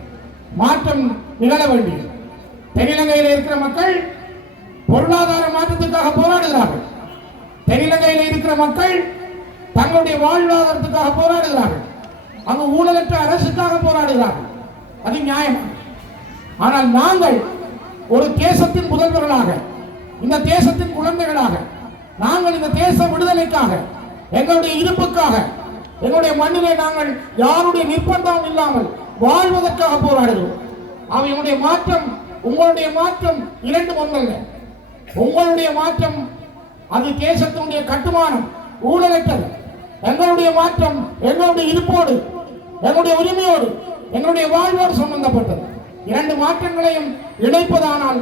மாற்றம் நிகழ வேண்டியது. தென்னிலங்கையில் இருக்கிற மக்கள் பொருளாதார மாற்றத்துக்காக போராடுகிறார்கள். தென்னிலங்கையில் இருக்கிற மக்கள் தங்களுடைய வாழ்வாதாரத்துக்காக போராடுகிறார்கள். அங்கு ஊழலற்ற அரசுக்காக போராடுகிறார்கள். அது நியாயம். ஆனால் நாங்கள் ஒரு தேசத்தின் முதல்வர்களாக, இந்த தேசத்தின் குழந்தைகளாக, நாங்கள் இந்த தேச விடுதலைக்காக, எங்களுடைய இருப்புக்காக, எங்களுடைய மண்ணிலே நாங்கள் யாருடைய நிர்பந்தம் இல்லாமல் வாழ்வதற்காக போராடுகிறோம். அவங்களுடைய மாற்றம், உங்களுடைய மாற்றம் இரண்டு ஒன்றல்ல. உங்களுடைய மாற்றம் அது தேசத்தினுடைய கட்டுமானம், ஊழலற்றது. எங்களுடைய மாற்றம் எங்களுடைய இருப்போடு, எங்களுடைய உரிமையோடு, எங்களுடைய வாழ்வோடு சம்பந்தப்பட்டது. இரண்டு மாற்றங்களையும் இணைப்பதானால்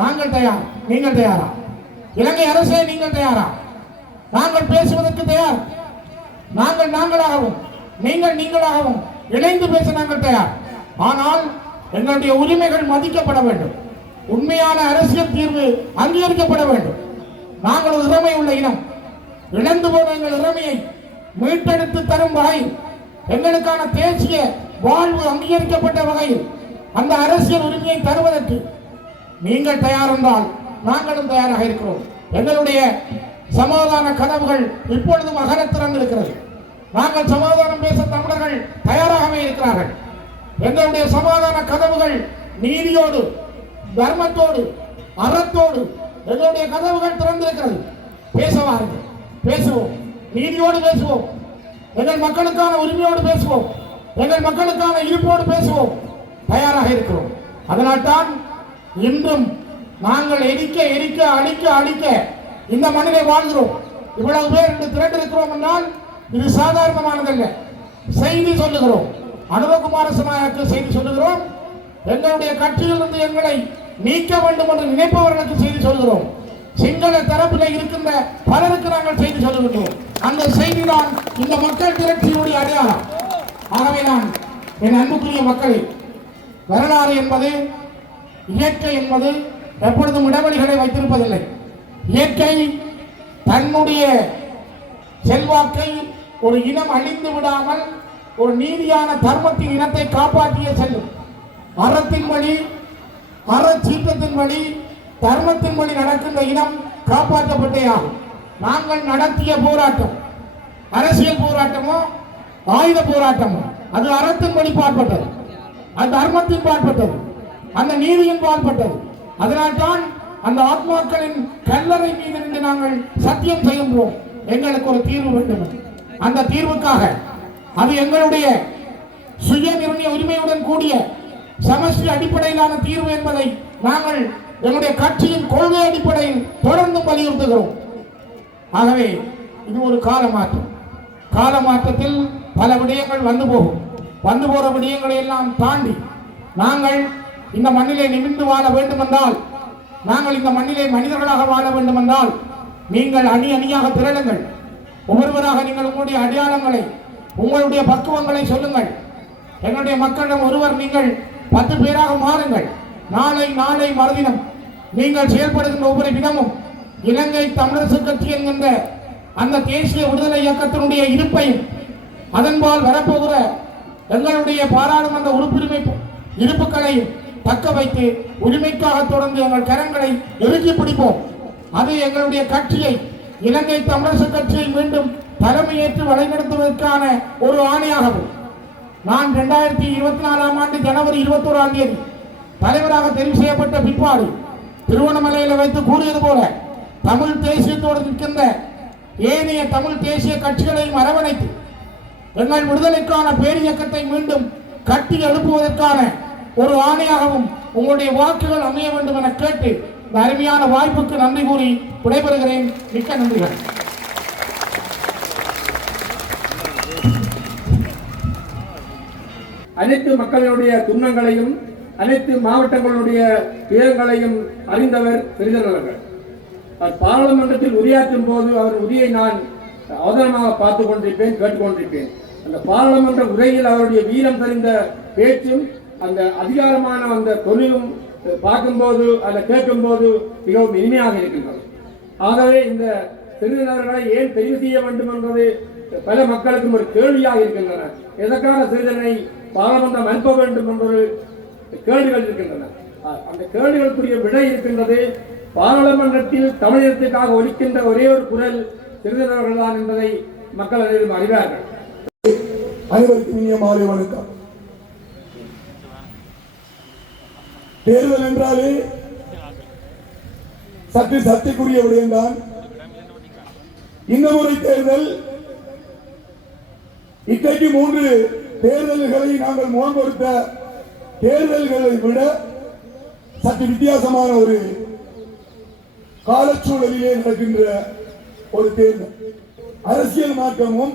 நாங்கள் தயார். நீங்கள் தயாரா? இலங்கை அரசே நீங்கள் தயாரா? நாங்கள் பேசுவதற்கு தயார். நாங்கள் நாங்களாகவும் நீங்கள் நீங்களாகவும் இணைந்து பேச நாங்கள் தயார். ஆனால் எங்களுடைய உரிமைகள் மதிக்கப்பட வேண்டும். உண்மையான அரசியல் தீர்வு அங்கீகரிக்கப்பட வேண்டும். நாங்கள் ஒரு இறமை உள்ள இனம். இழந்து போன எங்கள் இறமையை மீட்டெடுத்து தரும் வகையில், எங்களுக்கான தேசிய வாழ்வு அங்கீகரிக்கப்பட்ட வகையில் அந்த அரசியல் உரிமையை தருவதற்கு நீங்கள் தயார் என்றால் நாங்களும் தயாராக இருக்கிறோம். எங்களுடைய சமாதான கதவுகள் இப்பொழுதும் அகல திறந்திருக்கிறது. நாங்கள் சமாதானம் பேச தமிழர்கள் தயாராகவே இருக்கிறார்கள். எங்களுடைய சமாதான கதவுகள் நீதியோடு, தர்மத்தோடு, அறத்தோடு எங்களுடைய கதவுகள் திறந்திருக்கிறது. பேச வாருங்கள், பேசுவோம், நீதியோடு பேசுவோம், எங்கள் மக்களுக்கான உரிமையோடு பேசுவோம், எங்கள் மக்களுக்கான இருப்போடு பேசுவோம். தயாராக இருக்கிறோம். அதனால்தான் இன்றும் நாங்கள் எரிக்க எரிக்க அழிக்க அழிக்க இந்த மண்ணிலே வாழ்கிறோம். இவ்வளவு பேர் இன்று திரண்டிருக்கிறோம் என்றால் இது சாதாரணமானதல்ல. செய்தி சொல்லுகிறோம். அனுரகுமார சமாயாக்கு செய்தி சொல்லுகிறோம். எங்களுடைய கட்சியிலிருந்து எங்களை நீக்க வேண்டும் என்று நினைப்பவர்களுக்கு செய்தி சொல்கிறோம். சிங்கள தரப்பில் இருக்கின்ற பலருக்கு நாங்கள் செய்தி சொல்லுகின்றோம். அந்த செய்தி தான் இந்த மக்கள் திரட்சியினுடைய அடையாளம். ஆகவே நான் என் அன்புக்குரிய மக்களை, வரலாறு என்பது, இயற்கை என்பது எப்பொழுதும் இடைவெளிகளை வைத்திருப்பதில்லை. இயற்கை தன்னுடைய செல்வாக்கை ஒரு இனம் அழிந்து விடாமல் ஒரு நீதியான தர்மத்தின் இனத்தை காப்பாற்றிய செல்லும். அறத்தின் வழி, அறச்சீற்றத்தின் வழி, தர்மத்தின் வழி நடக்கின்ற இனம் காப்பாற்றப்பட்டே ஆகும். நாங்கள் நடத்திய போராட்டம் அரசியல் போராட்டமோ ஆயுத போராட்டமோ அது அறத்தின் வழி பாற்பட்டது, அந்த தர்மத்தின் பாற்பட்டது, அந்த நீதியின் பாற்பட்டது. அதனால்தான் அந்த ஆத்மாக்களின் கல்லறை மீது நின்று நாங்கள் சத்தியம் செய்கின்றோம். எங்களுக்கு ஒரு தீர்வு வேண்டும். அந்த தீர்வுக்காக அது எங்களுடைய சுய நிர்ணய உரிமையுடன் கூடிய சமஷ்டி அடிப்படையிலான தீர்வு என்பதை நாங்கள் எங்களுடைய கட்சியின் கொள்கை அடிப்படையில் தொடர்ந்து வலியுறுத்துகிறோம். ஆகவே இது ஒரு கால மாற்றம். கால மாற்றத்தில் பல விடயங்கள் வந்து போகும். வந்து போற விடயங்களை எல்லாம் தாண்டி நாங்கள் இந்த மண்ணிலே நிமிர்ந்து வாழ வேண்டுமென்றால், நாங்கள் இந்த மண்ணிலே மனிதர்களாக வாழ வேண்டுமென்றால் நீங்கள் அணி அணியாக திரளுங்கள். ஒவ்வொருவராக நீங்கள் உங்களுடைய அடையாளங்களை, உங்களுடைய பக்குவங்களை சொல்லுங்கள். என்னுடைய மக்களிடம் ஒருவர் நீங்கள் 10 பேராக மாறுங்கள். நாளை மறுதினம் நீங்கள் செயல்படுகின்ற ஒவ்வொரு விதமும் இலங்கை தமிழரசு கட்சி என்கின்ற அந்த தேசிய விடுதலை இயக்கத்தினுடைய இருப்பையும் அதன்பால் வரப்போகிற எங்களுடைய பாராளுமன்ற உறுப்புரிமை இருப்புகளையும் தக்க வைத்து உரிமைக்காக தொடர்ந்து எங்கள் கரங்களை இறுக்கி பிடிப்போம். அது எங்களுடைய கட்சியை, இலங்கை தமிழரசு கட்சியை மீண்டும் தலைமையேற்று வழிநடத்துவதற்கான ஒரு ஆணையாகவும் நான் 2024 ஆண்டு ஜனவரி 21ஆம் தேதி தலைவராக தெரிவு செய்யப்பட்ட பிற்பாடு திருவண்ணாமலையில் வைத்து கூறியது போல தமிழ் தேசியத்தோடு நிற்கின்ற ஏனைய தமிழ் தேசிய கட்சிகளையும் அரவணைத்து எங்கள் விடுதலைக்கான பேரியக்கத்தை மீண்டும் கட்டி எழுப்புவதற்கான ஒரு ஆணையாகவும் உங்களுடைய வாக்குகள் அமைய வேண்டும் என கேட்டு இந்த அருமையான வாய்ப்புக்கு நன்றி கூறி விடைபெறுகிறேன். மிக்க நன்றிகள். அனைத்து மக்களுடைய துன்பங்களையும் அனைத்து மாவட்டங்களுடைய துயரங்களையும் அறிந்தவர் சிறிதர் அவர்கள். பாராளுமன்றத்தில் உரையாற்றும் போது அவர் உரையை நான் அவதானமாக பார்த்துக் கொண்டிருப்பேன், கேட்டுக்கொண்டிருப்பேன். அந்த பாராளுமன்ற உரையில் அவருடைய வீரம் தெரிந்த பேச்சும் அந்த அதிகாரமான அந்த தொழிலும் பார்க்கும்போது அதை கேட்கும்போது மிகவும் இனிமையாக இருக்கின்றது. ஆகவே இந்த சிறிதர்களை ஏன் தெரிவு செய்ய வேண்டும் என்பது பல மக்களுக்கும் ஒரு கேள்வியாக இருக்கின்றன. எதற்காக சிறிதனை பாராளுமன்றம் அனுப்ப வேண்டும் என்பது கேள்விகள் இருக்கின்றன. அந்த கேள்விகளுக்குரிய விடை இருக்கின்றது. பாராளுமன்றத்தில் தமிழகத்திற்காக ஒலிக்கின்ற ஒரே ஒரு குரல் சிறிதர்கள் தான் என்பதை மக்கள் அனைவரும் அறிவார்கள். அனைவருக்கும் இனிய மாலை வணக்கம். தேர்தல் என்றாலே சற்று சர்ச்சைக்குரிய விடயம்தான். இந்த முறை தேர்தல் இன்றைக்கு 3 தேர்தல்களை நாங்கள் முகம் கொடுத்த தேர்தல்களை விட சற்று வித்தியாசமான ஒரு காலச்சூழலிலே நடக்கின்ற ஒரு தேர்தல். அரசியல் மாற்றமும்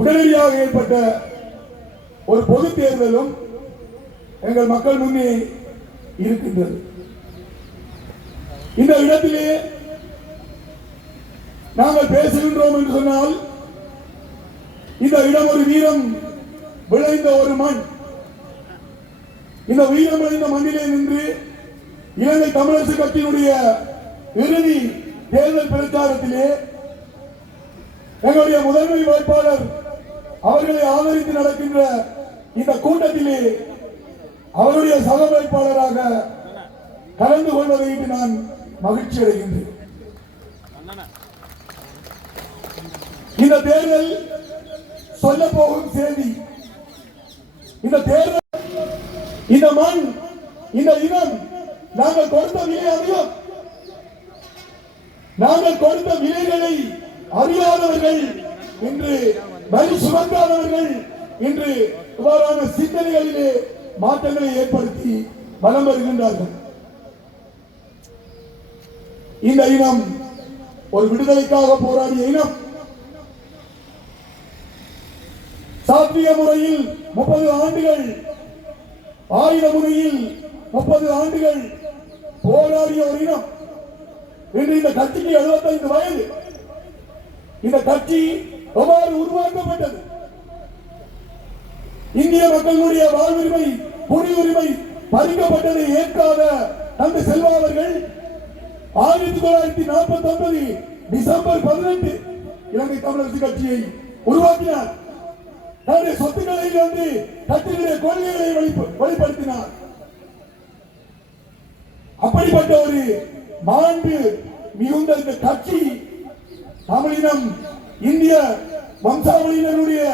உடனடியாக ஏற்பட்ட ஒரு பொது தேர்தலும் எங்கள் மக்கள் முன்னே இருக்கின்றது. இந்த இடத்திலே நாங்கள் பேசுகின்றோம் என்று சொன்னால் இந்த இடம் ஒரு வீரம் விளைந்த ஒரு மண். இந்த வீரம் விளைந்த மண்ணிலே நின்று இலங்கை தமிழரசு கட்சியினுடைய இறுதி தேர்தல் பிரச்சாரத்திலே எங்களுடைய முதன்மை வேட்பாளர் அவர்களை ஆதரித்து நடக்கின்ற இந்த கூட்டத்திலே அவருடைய சக வேட்பாளராக கலந்து கொள்வதை நான் மகிழ்ச்சி அடைகின்றேன். இந்த தேர்தல் சொல்ல போகும் செய்தி, இந்த தேர்தல், இந்த மண், இந்த இனம் நாங்கள் கொடுத்த விலை அதிகம். நாங்கள் கொடுத்த விலைகளை அறியாதவர்கள், இன்று வரி சுமக்காதவர்கள் இன்று இவ்வாறான சிந்தனைகளிலே மாற்றங்களை ஏற்படுத்தி வலம் வருகின்றார்கள். இந்த இனம் ஒரு விடுதலைக்காக போராடிய இனம். சாத்திய முறையில் 30 ஆண்டுகள், ஆயுத முறையில் 30 ஆண்டுகள் போராடிய ஒரு இனம். இன்று இந்த கட்சிக்கு 75 வயது. இந்த கட்சி எவ்வாறு உருவாக்கப்பட்டது? இந்திய மக்களுடைய வாழ்வுரிமை, குடியுரிமை பறிக்கப்பட்டதை ஏற்காத தந்தை செல்வா அவர்கள் 1949 டிசம்பர் 18 இலங்கை தமிழரசு கட்சியை உருவாக்கினார். தன்னுடைய சொத்துக்களை வந்து கட்சியினுடைய கொள்கைகளை வெளிப்படுத்தினார். அப்படிப்பட்ட ஒரு மாண்பு மிகுந்த இந்த கட்சி தமிழினம், இந்திய வம்சாவளியினருடைய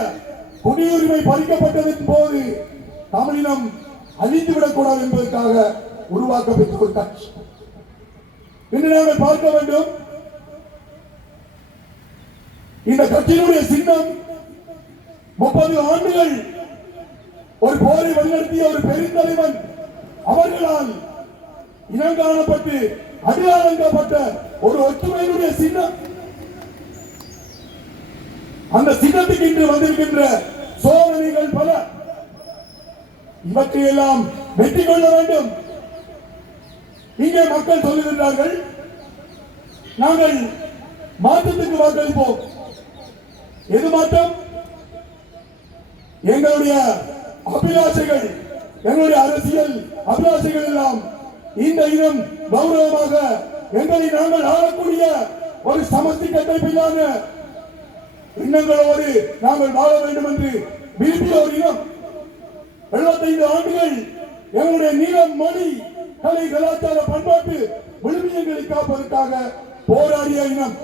குடியுரிமை பறிக்கப்பட்டதன் போது தமிழினம் அழிந்துவிடக்கூடாது என்பதற்காக உருவாக்கப்பட்ட ஒரு கட்சி. இன்று நாங்கள் பார்க்க வேண்டும், இந்த கட்சியினுடைய சின்னம் 30 ஆண்டுகள் ஒரு போரை வழிநடத்திய ஒரு பெருந்தலைவன் அவர்களால் இனங்காணப்பட்டு அடையாளங்கப்பட்ட ஒரு ஒற்றுமையினுடைய சின்னம். அந்த சின்னத்துக்கு இன்று வந்திருக்கின்ற சோதனைகள் பல. இவற்றையெல்லாம் வெற்றி கொள்ள வேண்டும். இங்கே மக்கள் சொல்லுகின்றார்கள், நாங்கள் மாற்றத்துக்கு வாக்களிப்போம். எது மாற்றம்? எங்களுடைய அபிலாஷைகள், எங்களுடைய அரசியல் அபிலாஷைகள் எல்லாம் இந்த இனம் கௌரவமாக எங்களை நாங்கள் ஆளக்கூடிய ஒரு சமஸ்தி கட்டமைப்பில்லாத எண்ணங்களோடு நாங்கள் வாழ வேண்டும் என்று விரும்பிய ஒரு இனம். 75 ஆண்டுகள் எங்களுடைய நீளம், மொழி, கலை, கலாச்சார, பண்பாட்டு விழுமியங்களை காப்பதற்காக போராடிய இனம்.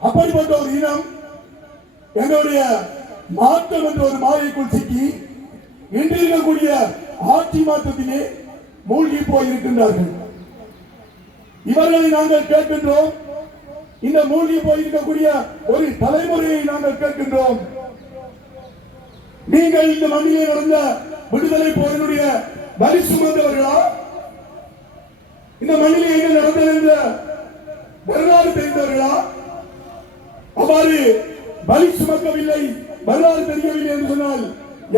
அப்படிப்பட்ட ஒரு இனம் எங்களுடைய மாற்றம் என்ற ஒரு மாயைக்குள் சிக்கி இன்று இருக்கக்கூடிய ஆட்சி மாற்றத்திலே மூழ்கி போயிருக்கின்றார்கள். இவர்களை நாங்கள் கேட்கின்றோம். இந்த மூழ்கி போயிருக்கக்கூடிய ஒரு தலைமுறையை நாங்கள் கேட்கின்றோம். நீங்கள் இந்த மண்ணிலே நடந்த விடுதலை போரினுடைய வரி சுமந்தவர்களா? இந்த மண்ணிலே என்ன நடந்தது என்ற வரலாறு தெரிந்தவர்களா? அவ்வாறு வரி சுமக்கவில்லை, வரலாறு தெரியவில்லை என்று சொன்னால்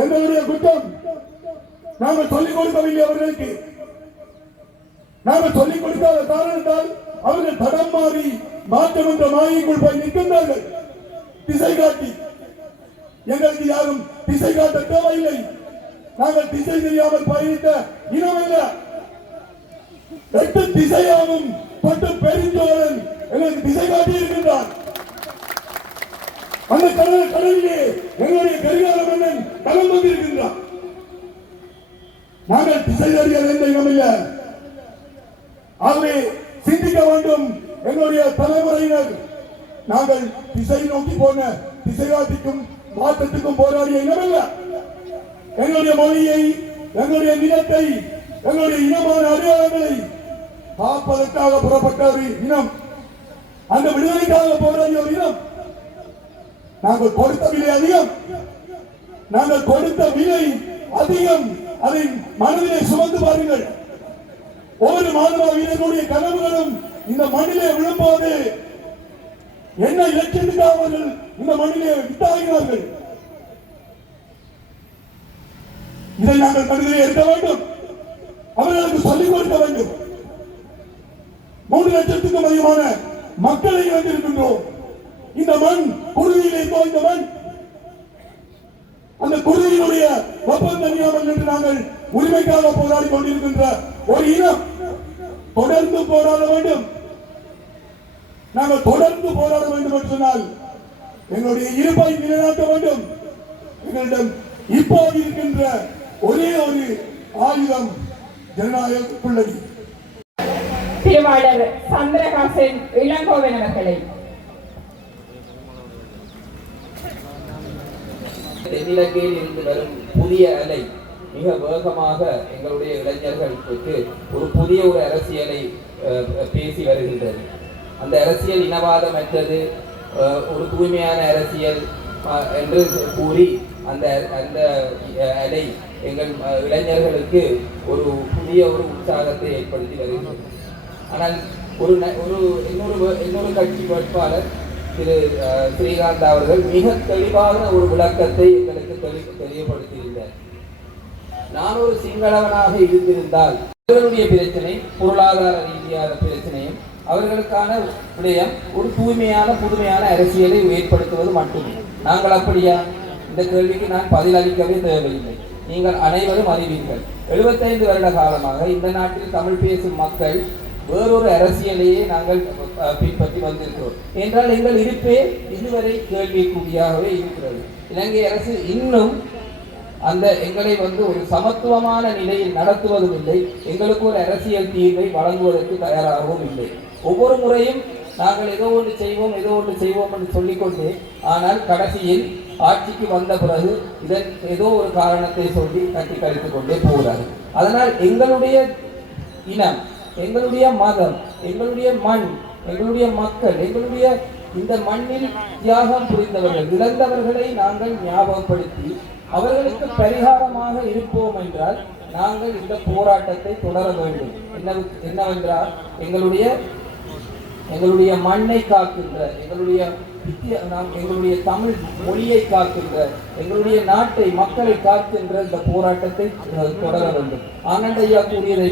எங்களுடைய குற்றம். நாங்கள் சொல்லிக் கொடுக்கவில்லை அவர்களுக்கு. நாங்கள் சொல்லிக் கொடுக்காத காரணத்தால் அவர்கள் தடம் மாறி மாற்றம் என்ற மாயைக்குள் போய் நிற்கின்றார்கள். திசை காட்டி எங்களுக்கு யாரும் திசை காட்ட தேவையில்லை. நாங்கள் திசை தெரியாமல் பயணித்த இனமல்ல. 8 திசையாவும் தொட்டு பெருஞ்சோழன் எங்களுக்கு திசை காட்டி இருக்கின்றார். அந்த கடலிலே எங்களுடைய கரிகால மன்னன் களம் வந்திருக்கின்றார். நாங்கள் திசை தெரியாத எந்த இனமில்ல. ஆகவே சிந்திக்க வேண்டும் எங்களுடைய தலைமுறையினர். நாங்கள் திசை நோக்கி போன திசை காட்டிக்கும் மாற்றத்துக்கும் போராடிய இனமல்ல. எங்களுடைய மொழியை, எங்களுடைய நிலத்தை, எங்களுடைய இனமான அடையாளங்களை காப்பதற்காக புறப்பட்ட ஒரு இனம். அந்த விடுதலைக்காக போராடிய ஒரு இனம். நாங்கள் கொடுத்த விலை அதிகம். நாங்கள் கொடுத்த விலை அதிகம். அதை மனதிலே சுமந்து பாருங்கள். ஒவ்வொரு மாணவ வீரர்களுடைய கனவுகளும் இந்த மண்ணிலே விழும்போது என்ன இலட்சியத்துக்காக அவர்கள் இந்த மண்ணிலே வித்தாகிறார்கள். இதை நாங்கள் மனதிலே எடுக்க வேண்டும். அவர்களுக்கு சொல்லிக் கொடுக்க வேண்டும். 3 லட்சத்துக்கும் அதிகமான மக்களை இழந்திருக்கின்றோம். இந்த மண் குருதியிலே தோய்ந்த மண். அந்த குருதியினுடைய ஒப்பந்தம் தெரியாமல் என்று நாங்கள் உரிமைக்காக போராடி கொண்டிருக்கின்ற ஒரு இனம். தொடர்ந்து போராட வேண்டும். நாங்கள் தொடர்ந்து போராட வேண்டும் என்று சொன்னால் எங்களுடைய இருப்பை நிலைநாட்ட வேண்டும். எங்களிடம் இப்போது இருக்கின்ற ஒரே ஒரு ஆயுதம் ஜனநாயக புள்ளி. திருவாளர் சந்திரகாசன் இளங்கோவன் அவர்களை தென்னிலங்கையில் இருந்து வரும் புதிய அலை மிக வேகமாக எங்களுடைய இளைஞர்களுக்கு ஒரு புதிய ஒரு அரசியலை பேசி வருகின்றது. அந்த அரசியல் இனவாதமற்றது, ஒரு தூய்மையான அரசியல் என்று கூறி அந்த அந்த அலை எங்கள் இளைஞர்களுக்கு ஒரு புதிய ஒரு உற்சாகத்தை ஏற்படுத்தி வருகின்றது. ஆனால் இன்னொரு கட்சி வேட்பாளர் திரு ஸ்ரீகாந்த் அவர்கள் மிக தெளிவான ஒரு விளக்கத்தை எங்களுக்கு தெளிவுபடுத்தியிருந்தார். நான் ஒரு சிங்களவனாக இருந்திருந்தால் அவர்களுடைய பிரச்சனை பொருளாதார ரீதியான பிரச்சனையும் அவர்களுக்கான விடயம் ஒரு தூய்மையான புதுமையான அரசியலை ஏற்படுத்துவது மட்டுமே. நாங்கள் அப்படியா? இந்த கேள்விக்கு நான் பதிலளிக்கவே தேவையில்லை. நீங்கள் அனைவரும் அறிவீர்கள். 75 வருட காலமாக இந்த நாட்டில் தமிழ் பேசும் மக்கள் வேறொரு அரசியலையே நாங்கள் பின்பற்றி வந்திருக்கிறோம் என்றால் எங்கள் இருப்பே இதுவரை கேள்விக்குறியாகவே இருக்கிறது. இலங்கை அரசு இன்னும் அந்த எங்களை ஒரு சமத்துவமான நிலையில் நடத்துவதும் இல்லை, எங்களுக்கு ஒரு அரசியல் தீர்வை வழங்குவதற்கு தயாராகவும் இல்லை. ஒவ்வொரு முறையும் நாங்கள் ஏதோ ஒன்று செய்வோம் என்று சொல்லிக்கொண்டு, ஆனால் கடைசியில் ஆட்சிக்கு வந்த பிறகு இதன் ஏதோ ஒரு காரணத்தை சொல்லி கட்டி கழித்துக் கொண்டே போகிறார்கள். அதனால் எங்களுடைய இனம், எங்களுடைய மதம், எங்களுடைய மண், எங்களுடைய மக்கள், எங்களுடைய இந்த மண்ணில் தியாகம் புரிந்தவர்கள், இழந்தவர்களை நாங்கள் ஞாபகப்படுத்தி அவர்களுக்கு பரிகாரமாக இருப்போம் என்றால் நாங்கள் இந்த போராட்டத்தை தொடர வேண்டும். என்னவென்றால் எங்களுடைய எங்களுடைய மண்ணை காக்கின்ற, எங்களுடைய தமிழ் மொழியை காக்கின்ற, எங்களுடைய நாட்டை மக்களை காக்கின்ற இந்த போராட்டத்தை தொடர வேண்டும். ஆனந்த் ஐயா கூறியதை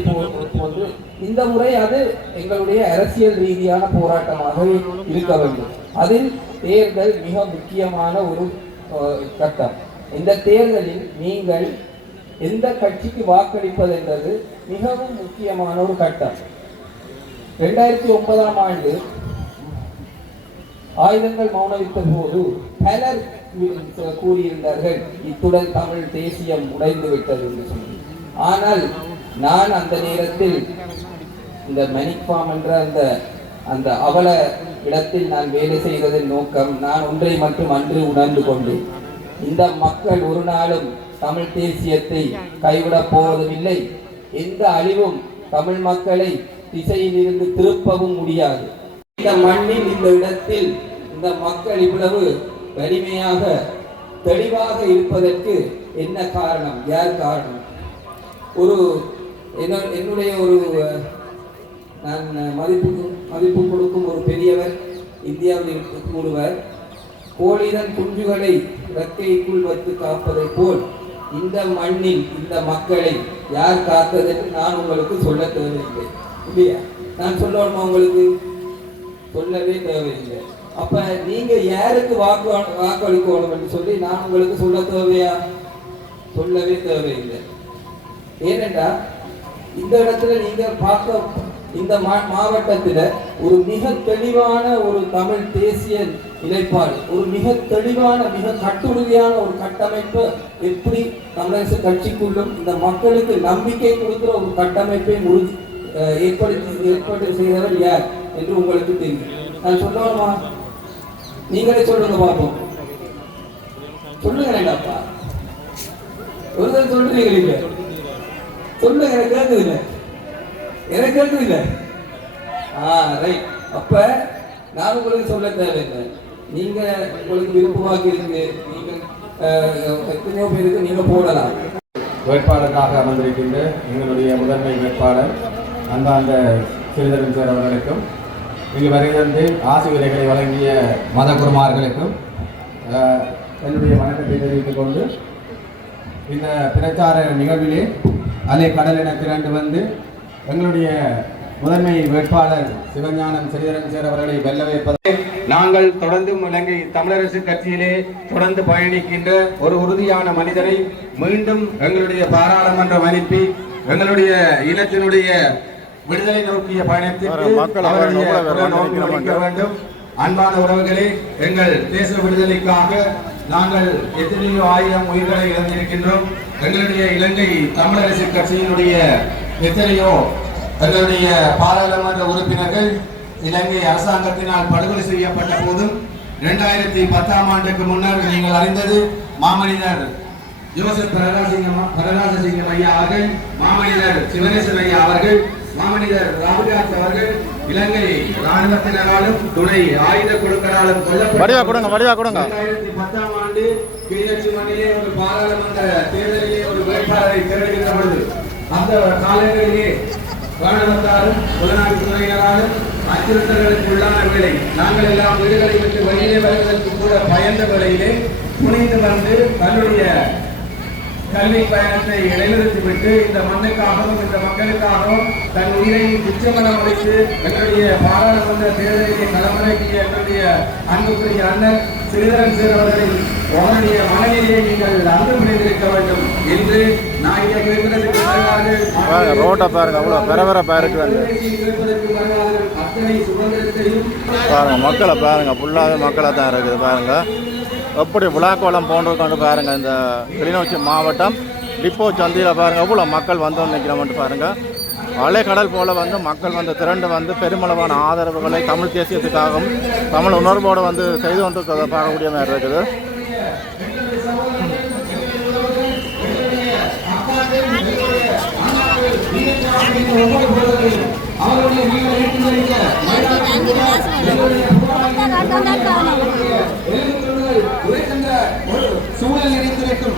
போன்று இந்த முறை அது எங்களுடைய அரசியல் ரீதியான போராட்டமாக இருக்க வேண்டும். அதில் தேர்தல் மிக முக்கியமான ஒரு கட்டம். இந்த தேர்தலில் நீங்கள் எந்த கட்சிக்கு வாக்களிப்பது என்பது மிகவும் முக்கியமான ஒரு கட்டம். 2009ஆம் ஆண்டு ஆயுதங்கள் மௌனவித்த போது பலர் கூறியிருந்தார்கள் இத்துடன் தமிழ் தேசியம் உடைந்து விட்டது என்று சொல்லி. ஆனால் நான் அந்த நேரத்தில் இந்த மணிக்பாம் என்ற அந்த அவல இடத்தில் நான் வேலை செய்வதன் நோக்கம், நான் ஒன்றை மட்டும் அன்று உணர்ந்து கொண்டேன். இந்த மக்கள் ஒரு நாளும் தமிழ் தேசியத்தை கைவிடப் போவதுமில்லை. எந்த அழிவும் தமிழ் மக்களை திசையில் இருந்து திருப்பவும் முடியாது. இந்த மண்ணில், இந்த இடத்தில் இந்த மக்கள் இவ்வளவு வலிமையாக தெளிவாக இருப்பதற்கு என்ன காரணம்? யார் காரணம்? என்னுடைய ஒரு நான் மதிப்பு கொடுக்கும் ஒரு பெரியவர் இந்தியாவில் கூறுவர், கோழிதன் குஞ்சுகளை இறக்கைக்குள் வைத்து காப்பதை போல் இந்த மண்ணில் இந்த மக்களை யார் காத்ததென்று நான் உங்களுக்கு சொல்ல தேவையில்லை. இல்லையா? நான் சொல்லணுமா உங்களுக்கு? சொல்லவே தேவையில்லை. அப்ப நீங்க யாருக்கு வாக்களிக்கணும் என்று சொல்லி நான் உங்களுக்கு சொல்ல தேவையா? சொல்லவே தேவையில்லை. ஏனென்றா இந்த இடத்துல நீங்க பார்க்க, இந்த மாவட்டத்தில் ஒரு மிக தெளிவான ஒரு தமிழ் தேசிய நிலைப்பாடு, ஒரு மிக தெளிவான மிக கட்டுறுதியான ஒரு கட்டமைப்பு எப்படி தமிழரசு கட்சிக்குள்ளும் இந்த மக்களுக்கு நம்பிக்கை கொடுக்கிற ஒரு கட்டமைப்பை ஏற்படுத்தி செய்தவர் யார் என்று உங்களுக்கு தெரியும். நான் சொல்லணுமா? நீங்களே சொல்லுங்க பார்ப்போம். சொல்லுங்க அப்பா, ஒரு சொல்றீங்க, சொல்லுங்க. எனக்கு கேட்குது இல்லை, எனக்கு கேட்குது இல்லை. ரைட். அப்ப நான் உங்களுக்கு சொல்ல தேவையில்லை. நீங்க உங்களுக்கு விருப்பமாக இருக்கு, நீங்க எத்தனையோ பேருக்கு நீங்க போடலாம். வேட்பாளருக்காக அமர்ந்திருக்கின்ற எங்களுடைய முதன்மை வேட்பாளர் அந்த ஸ்ரீதரன் சார் அவர்களுக்கும், இங்கு வருகிறது ஆசிரியர்களை வழங்கிய மதகுருமார்களுக்கும் என்னுடைய வணக்கத்தை தெரிவித்துக் கொண்டு, இந்த பிரச்சார நிகழ்விலே அலை கடல் என திரண்டு வந்து எங்களுடைய முதன்மை வேட்பாளர் சிவஞானம் ஸ்ரீதரன் சார் அவர்களை வெல்ல வைப்பதை நாங்கள் தொடர்ந்து இலங்கை தமிழரசு கட்சியிலே தொடர்ந்து பயணிக்கின்ற ஒரு உறுதியான மனிதரை மீண்டும் எங்களுடைய பாராளுமன்றம் அனுப்பி எங்களுடைய இனத்தினுடைய விடுதலை நோக்கிய பயணத்திற்கு வேண்டும். அன்பான உறவுகளே, எங்கள் தேச விடுதலைக்காக நாங்கள் எத்தனையோ ஆயிரம் உயிர்களை இழந்திருக்கின்றோம். எங்களுடைய இலங்கை தமிழரசு கட்சியினுடைய எத்தனையோ எங்களுடைய பாராளுமன்ற உறுப்பினர்கள் இலங்கை அரசாங்கத்தினால் படுகொலை செய்யப்பட்ட போதும் 2010ஆம் ஆண்டுக்கு முன்னர் நீங்கள் அறிந்தது மாமனிதர் ஜோசப் பிரராஜசிங்கம் ஐயா அவர்கள், மாமனிதர் சிவனேசன் ஐயா அவர்கள், மாமனிதர் ராமதாஸ் அவர்கள் இலங்கை ராணுவத்தினராலும் துணை ஆயுத குழுக்களாலும் கொல்லப்பட்ட 2010ஆம் ஆண்டு கிளிநொச்சி மண்ணிலே ஒரு பாராளுமன்ற தேர்தலிலே ஒரு வேட்பாளரை தேர்ந்தெடுக்கின்ற பொழுது அந்த காலங்களிலே ராணுவத்தாரும் உள்நாட்டுத்துறையினராலும் அச்சுறுத்தல்களுக்கு உள்ளான வேளை நாங்கள் எல்லாம் வீடுகளை விட்டு வெளியிலே வருவதற்கு கூட பயந்த வேளையிலே புனிந்து வந்து தன்னுடைய கல்வி பயணத்தை இடைநிறுத்திவிட்டு இந்த மண்ணுக்காகவும் இந்த மக்களுக்காகவும் தன் உயிரை துச்சமனம் வைத்து எங்களுடைய பாராளுமன்ற தேர்தலிலே களமிறக்கிய எங்களுடைய அன்புக்குரிய அண்ணன் ஸ்ரீதரன் சார் அவர்களின் அவருடைய மனநிலையை நீங்கள் அன்பு புரிந்திருக்க வேண்டும் என்று நான் இங்கே கேட்பதற்கு ரோட்டை பாருங்க, அவ்வளோ பரபரப்பா இருக்கு. அத்தனை சுதந்திரத்தையும் பாருங்க, மக்களை பாருங்க, ஃபுல்லாகவே மக்களாக தான் இருக்குது. பாருங்க எப்படி விழாக்கோளம் போன்றிருக்கான்னு பாருங்க. இந்த கிளிநொச்சி மாவட்டம் டிப்போ சந்தியில் பாருங்க எவ்வளோ மக்கள் வந்தோன்னு நிற்கிறோம்ட்டு பாருங்க. அலைக்கடல் போல வந்து மக்கள் வந்து திரண்டு வந்து பெருமளவான ஆதரவுகளை தமிழ் தேசியத்துக்காகவும் தமிழ் உணர்வோடு வந்து செய்து கொண்டு பார்க்கக்கூடிய மாதிரி இருக்குது. சூழல் நிறைந்திருக்கும்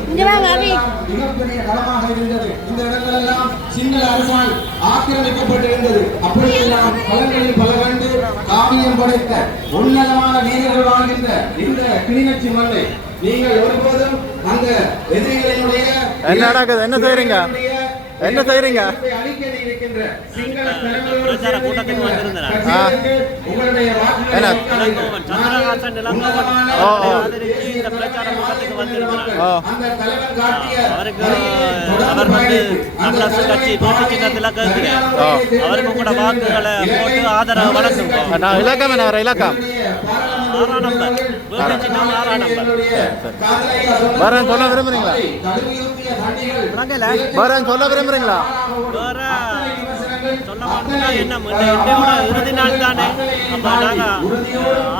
மிகப்பெரிய களமாக இருந்தது. இந்த இடங்களெல்லாம் சிங்கள அரசால் ஆக்கிரமிக்கப்பட்டிருந்தது. அப்படியெல்லாம் பலங்களில் பல கண்டு காவியம் படைத்த உன்னதமான வீரர்கள் வாழ்கின்ற இந்த கிளிநொச்சி மண்ணை நீங்கள் ஒருபோதும் அந்த எதிரிகளினுடைய என்ன நடக்குது? என்ன செய்றீங்க? என்ன செய்றீங்க? அழிக்க இருக்கின்ற சிங்கள தலைவர்களோடு உங்களுடைய அவருக்கு கூட வாக்குகளை போட்டு ஆதரவு வழங்குங்க. இலக்கம் என்ன இலக்கம்? 6ஆம் நம்பர். சின்னம் 6ஆம் நம்பர். வரேன் சொல்ல விரும்புறீங்களா? வரேன் சொல்ல விரும்புறீங்களா? சொல்ல மாட்டோம்னா என்ன இறுதி நாள் தானே. அப்போ நாங்கள்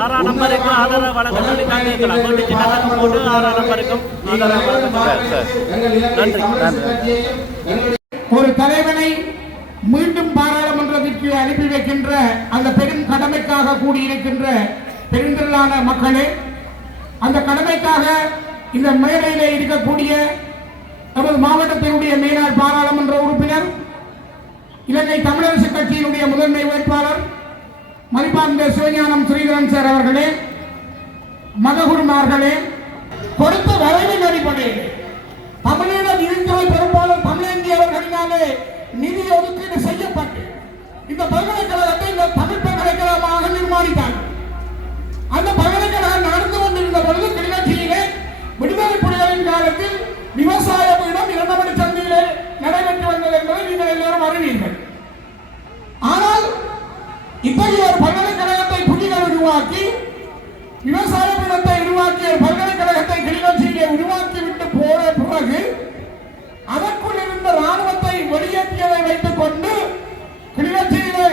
6ஆம் நம்பருக்கு ஆதரவு வழங்க சொல்லி கேட்கலாம். வீட்டு சின்னத்துக்கு போட்டு 6ஆம் நம்பருக்கும் ஆதரவு வழங்க. நன்றி. ஒரு தலைவனை மீண்டும் பாராளுமன்றத்திற்கு அனுப்பி வைக்கின்ற அந்த பெரும் கடமைக்காக கூடியிருக்கின்ற பெருந்திரளான மக்களே, அந்த கடமைக்காக இந்த மேடையிலே இருக்கக்கூடிய நமது மாவட்டத்தினுடைய மேலாள் பாராளுமன்ற உறுப்பினர், இலங்கை தமிழரசு கட்சியினுடைய முதன்மை வேட்பாளர் மதிப்பார்ந்த சிவஞானம் ஸ்ரீதரன் சார் அவர்களே, மதகுருமார்களே, கொடுத்த வரைவின் அடிப்படையில் தமிழீழ நிதித்துறை பொறுப்பாளர் தமிழேந்தி அவர்களினாலே நிதி ஒதுக்கீடு செய்யப்பட்டு இந்த பல்கலைக்கழகத்தை இந்த தமிழ் பல்கலைக்கழகமாக நிர்மாணித்தார். அந்த பல்கலைக்கழகம் நடந்து கொண்டிருந்த பொழுது கிளிநொச்சியிலே விடுதலை புலிகளின் காலத்தில் விவசாய பீடம் 2 சந்தையிலே நடைபெற்று வந்தது என்பதை நீங்கள் எல்லாரும் அறிவீர்கள். ஆனால் இத்தகைய ஒரு பல்கலைக்கழகத்தை புலிகள் உருவாக்கி விவசாய பீடத்தை உருவாக்கிய பல்கலைக்கழகத்தை கிளிநொச்சியிலே உருவாக்கிவிட்டு போன பிறகு அதற்குள் இருந்த ராணுவத்தை வெளியேற்றியதை வைத்துக் கொண்டு கிளிநொச்சியிலே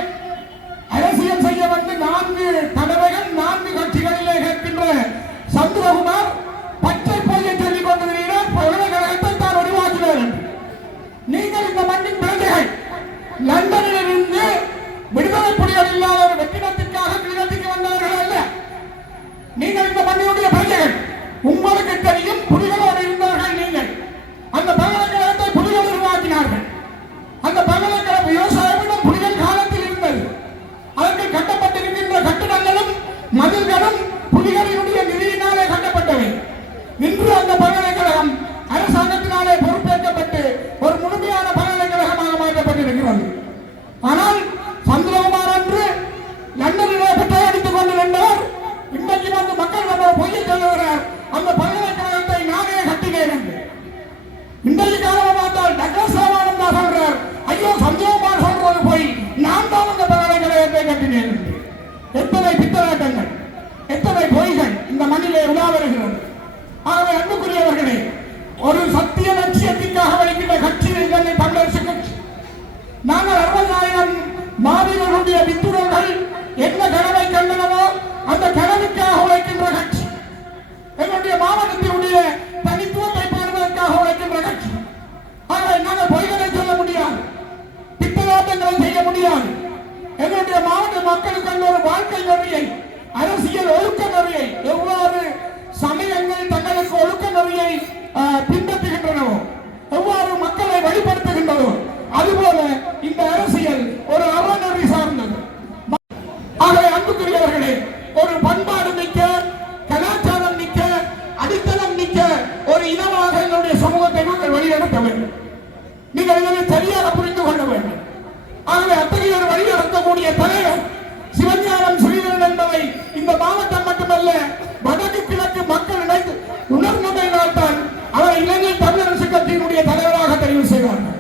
அரசியல் செய்ய வந்து 4 தடவைகள் 4 கட்சிகளிலே கேட்கின்ற சந்திரகுமார் பச்சை பொய்யை சொல்லிக் கொண்டிருக்கிறார். பல்கலைக்கழகத்தை தான் உருவாக்கினார். நீங்கள் இந்த மண்ணின் பிரஜைகள் லண்டனில் இருந்து விடுதலை புலிகள் இல்லாத ஒரு வெற்றிடத்திற்காக கிளிநொச்சிக்கு வந்தவர்கள் அல்ல. நீங்கள் இந்த மண்ணினுடைய பிரஜைகள். உங்களுக்கு தெரியும், புலிகளோடு இருந்தவர்கள் நீங்கள். அந்த பல்கலைக்கழகத்தை புலிகள் உருவாக்கினார்கள். அந்த பல்கலைக்கழக விவசாயம் புலிகள் காலத்தில் இருந்தது. அதற்கு கட்டப்பட்டிருக்கின்ற கட்டிடங்களும் மதில்களும் புலிகளினுடைய நிதியினாலே கட்டப்பட்டவை. இன்று அந்த பல்கலைக்கழகம் அரசாங்கத்தினாலே பொறுப்பேற்கப்பட்டு ஒரு முழுமையான பல்கலைக்கழகமாக மாற்றப்பட்டிருக்கிறது. ஆனால் சந்திரகுமார் அன்று லண்டனிலே பெற்றை அடித்துக் கொண்டு நின்றவர் இன்றைக்கு வந்து மக்கள் நம்ம பொய்யை சொல்லுகிறார். அந்த பல்கலைக்கழகத்தை நானே கட்டினேன் என்று. இன்றைக்கு காலமாக பார்த்தால் டக்ளஸ் ராமானந்தா சொல்றார், ஐயோ சந்திரகுமார் சொல்றது போய், நான் தான் அந்த பல்கலைக்கழகத்தை கட்டினேன் என்று. எத்தனை பித்தலாட்டங்கள், எத்தனை பொய்கள் இந்த மண்ணிலே உலா வருகிறது. ஆகவே அன்புக்குரியவர்களே, ஒரு சத்திய லட்சியத்திற்காக வைக்கின்ற கட்சி இலங்கை தமிழரசு கட்சி. நாங்கள் 60,000 மாவீரர்களுடைய வித்துடர்கள் என்ன கனவை கண்டனமோ அந்த கனவுக்காக உழைக்கின்ற கட்சி. எங்களுடைய மாவட்டத்தினுடைய தனித்துவத்தை பாடுவதற்காக உழைக்கின்ற கட்சி. ஆகவே நாங்கள் பொய்களை சொல்ல முடியாது, பித்தலாட்டங்களை செய்ய முடியாது. எங்களுடைய மாவட்ட மக்களுக்கு ஒரு வாழ்க்கை நெறியை, அரசியல் ஒழுக்க நெறியை, எவ்வாறு சமயங்கள் தங்களுக்கு ஒழுக்க நெறியை பின்பற்றுகின்றனவோ, எவ்வாறு மக்களை வழிபடுத்துகின்றனோ, அதுபோல இந்த அரசியல் ஒரு அறநெறி சார்ந்தது. ஆகவே அன்புக்குரியவர்களே, ஒரு பண்பாடு மிக்க, கலாச்சாரம் மிக்க, அடித்தளம் மிக்க ஒரு இனமாக எங்களுடைய சமூகத்தை நாங்கள் வழிநடத்த வேண்டும். நீங்கள் இதனை சரியாக புரிந்து கொள்ள வேண்டும். ஆகவே அத்தகைய ஒரு வழிநடத்தக்கூடிய தலைவர் சிவஞானம் ஸ்ரீதரன் என்பதை இந்த மாவட்டம் மட்டுமல்ல வடக்கு கிழக்கு மக்கள் நினைத்து உணர்ந்தமையினால்தான் அவரை இலங்கை தமிழரசு கட்சியினுடைய தலைவராக தெரிவு செய்வார்கள்.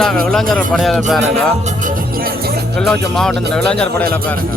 நாங்கள் இளைஞர் படையில் பாருங்க, கிளிநொச்சி மாவட்டத்தில் இளைஞர் படையில் பாருங்க.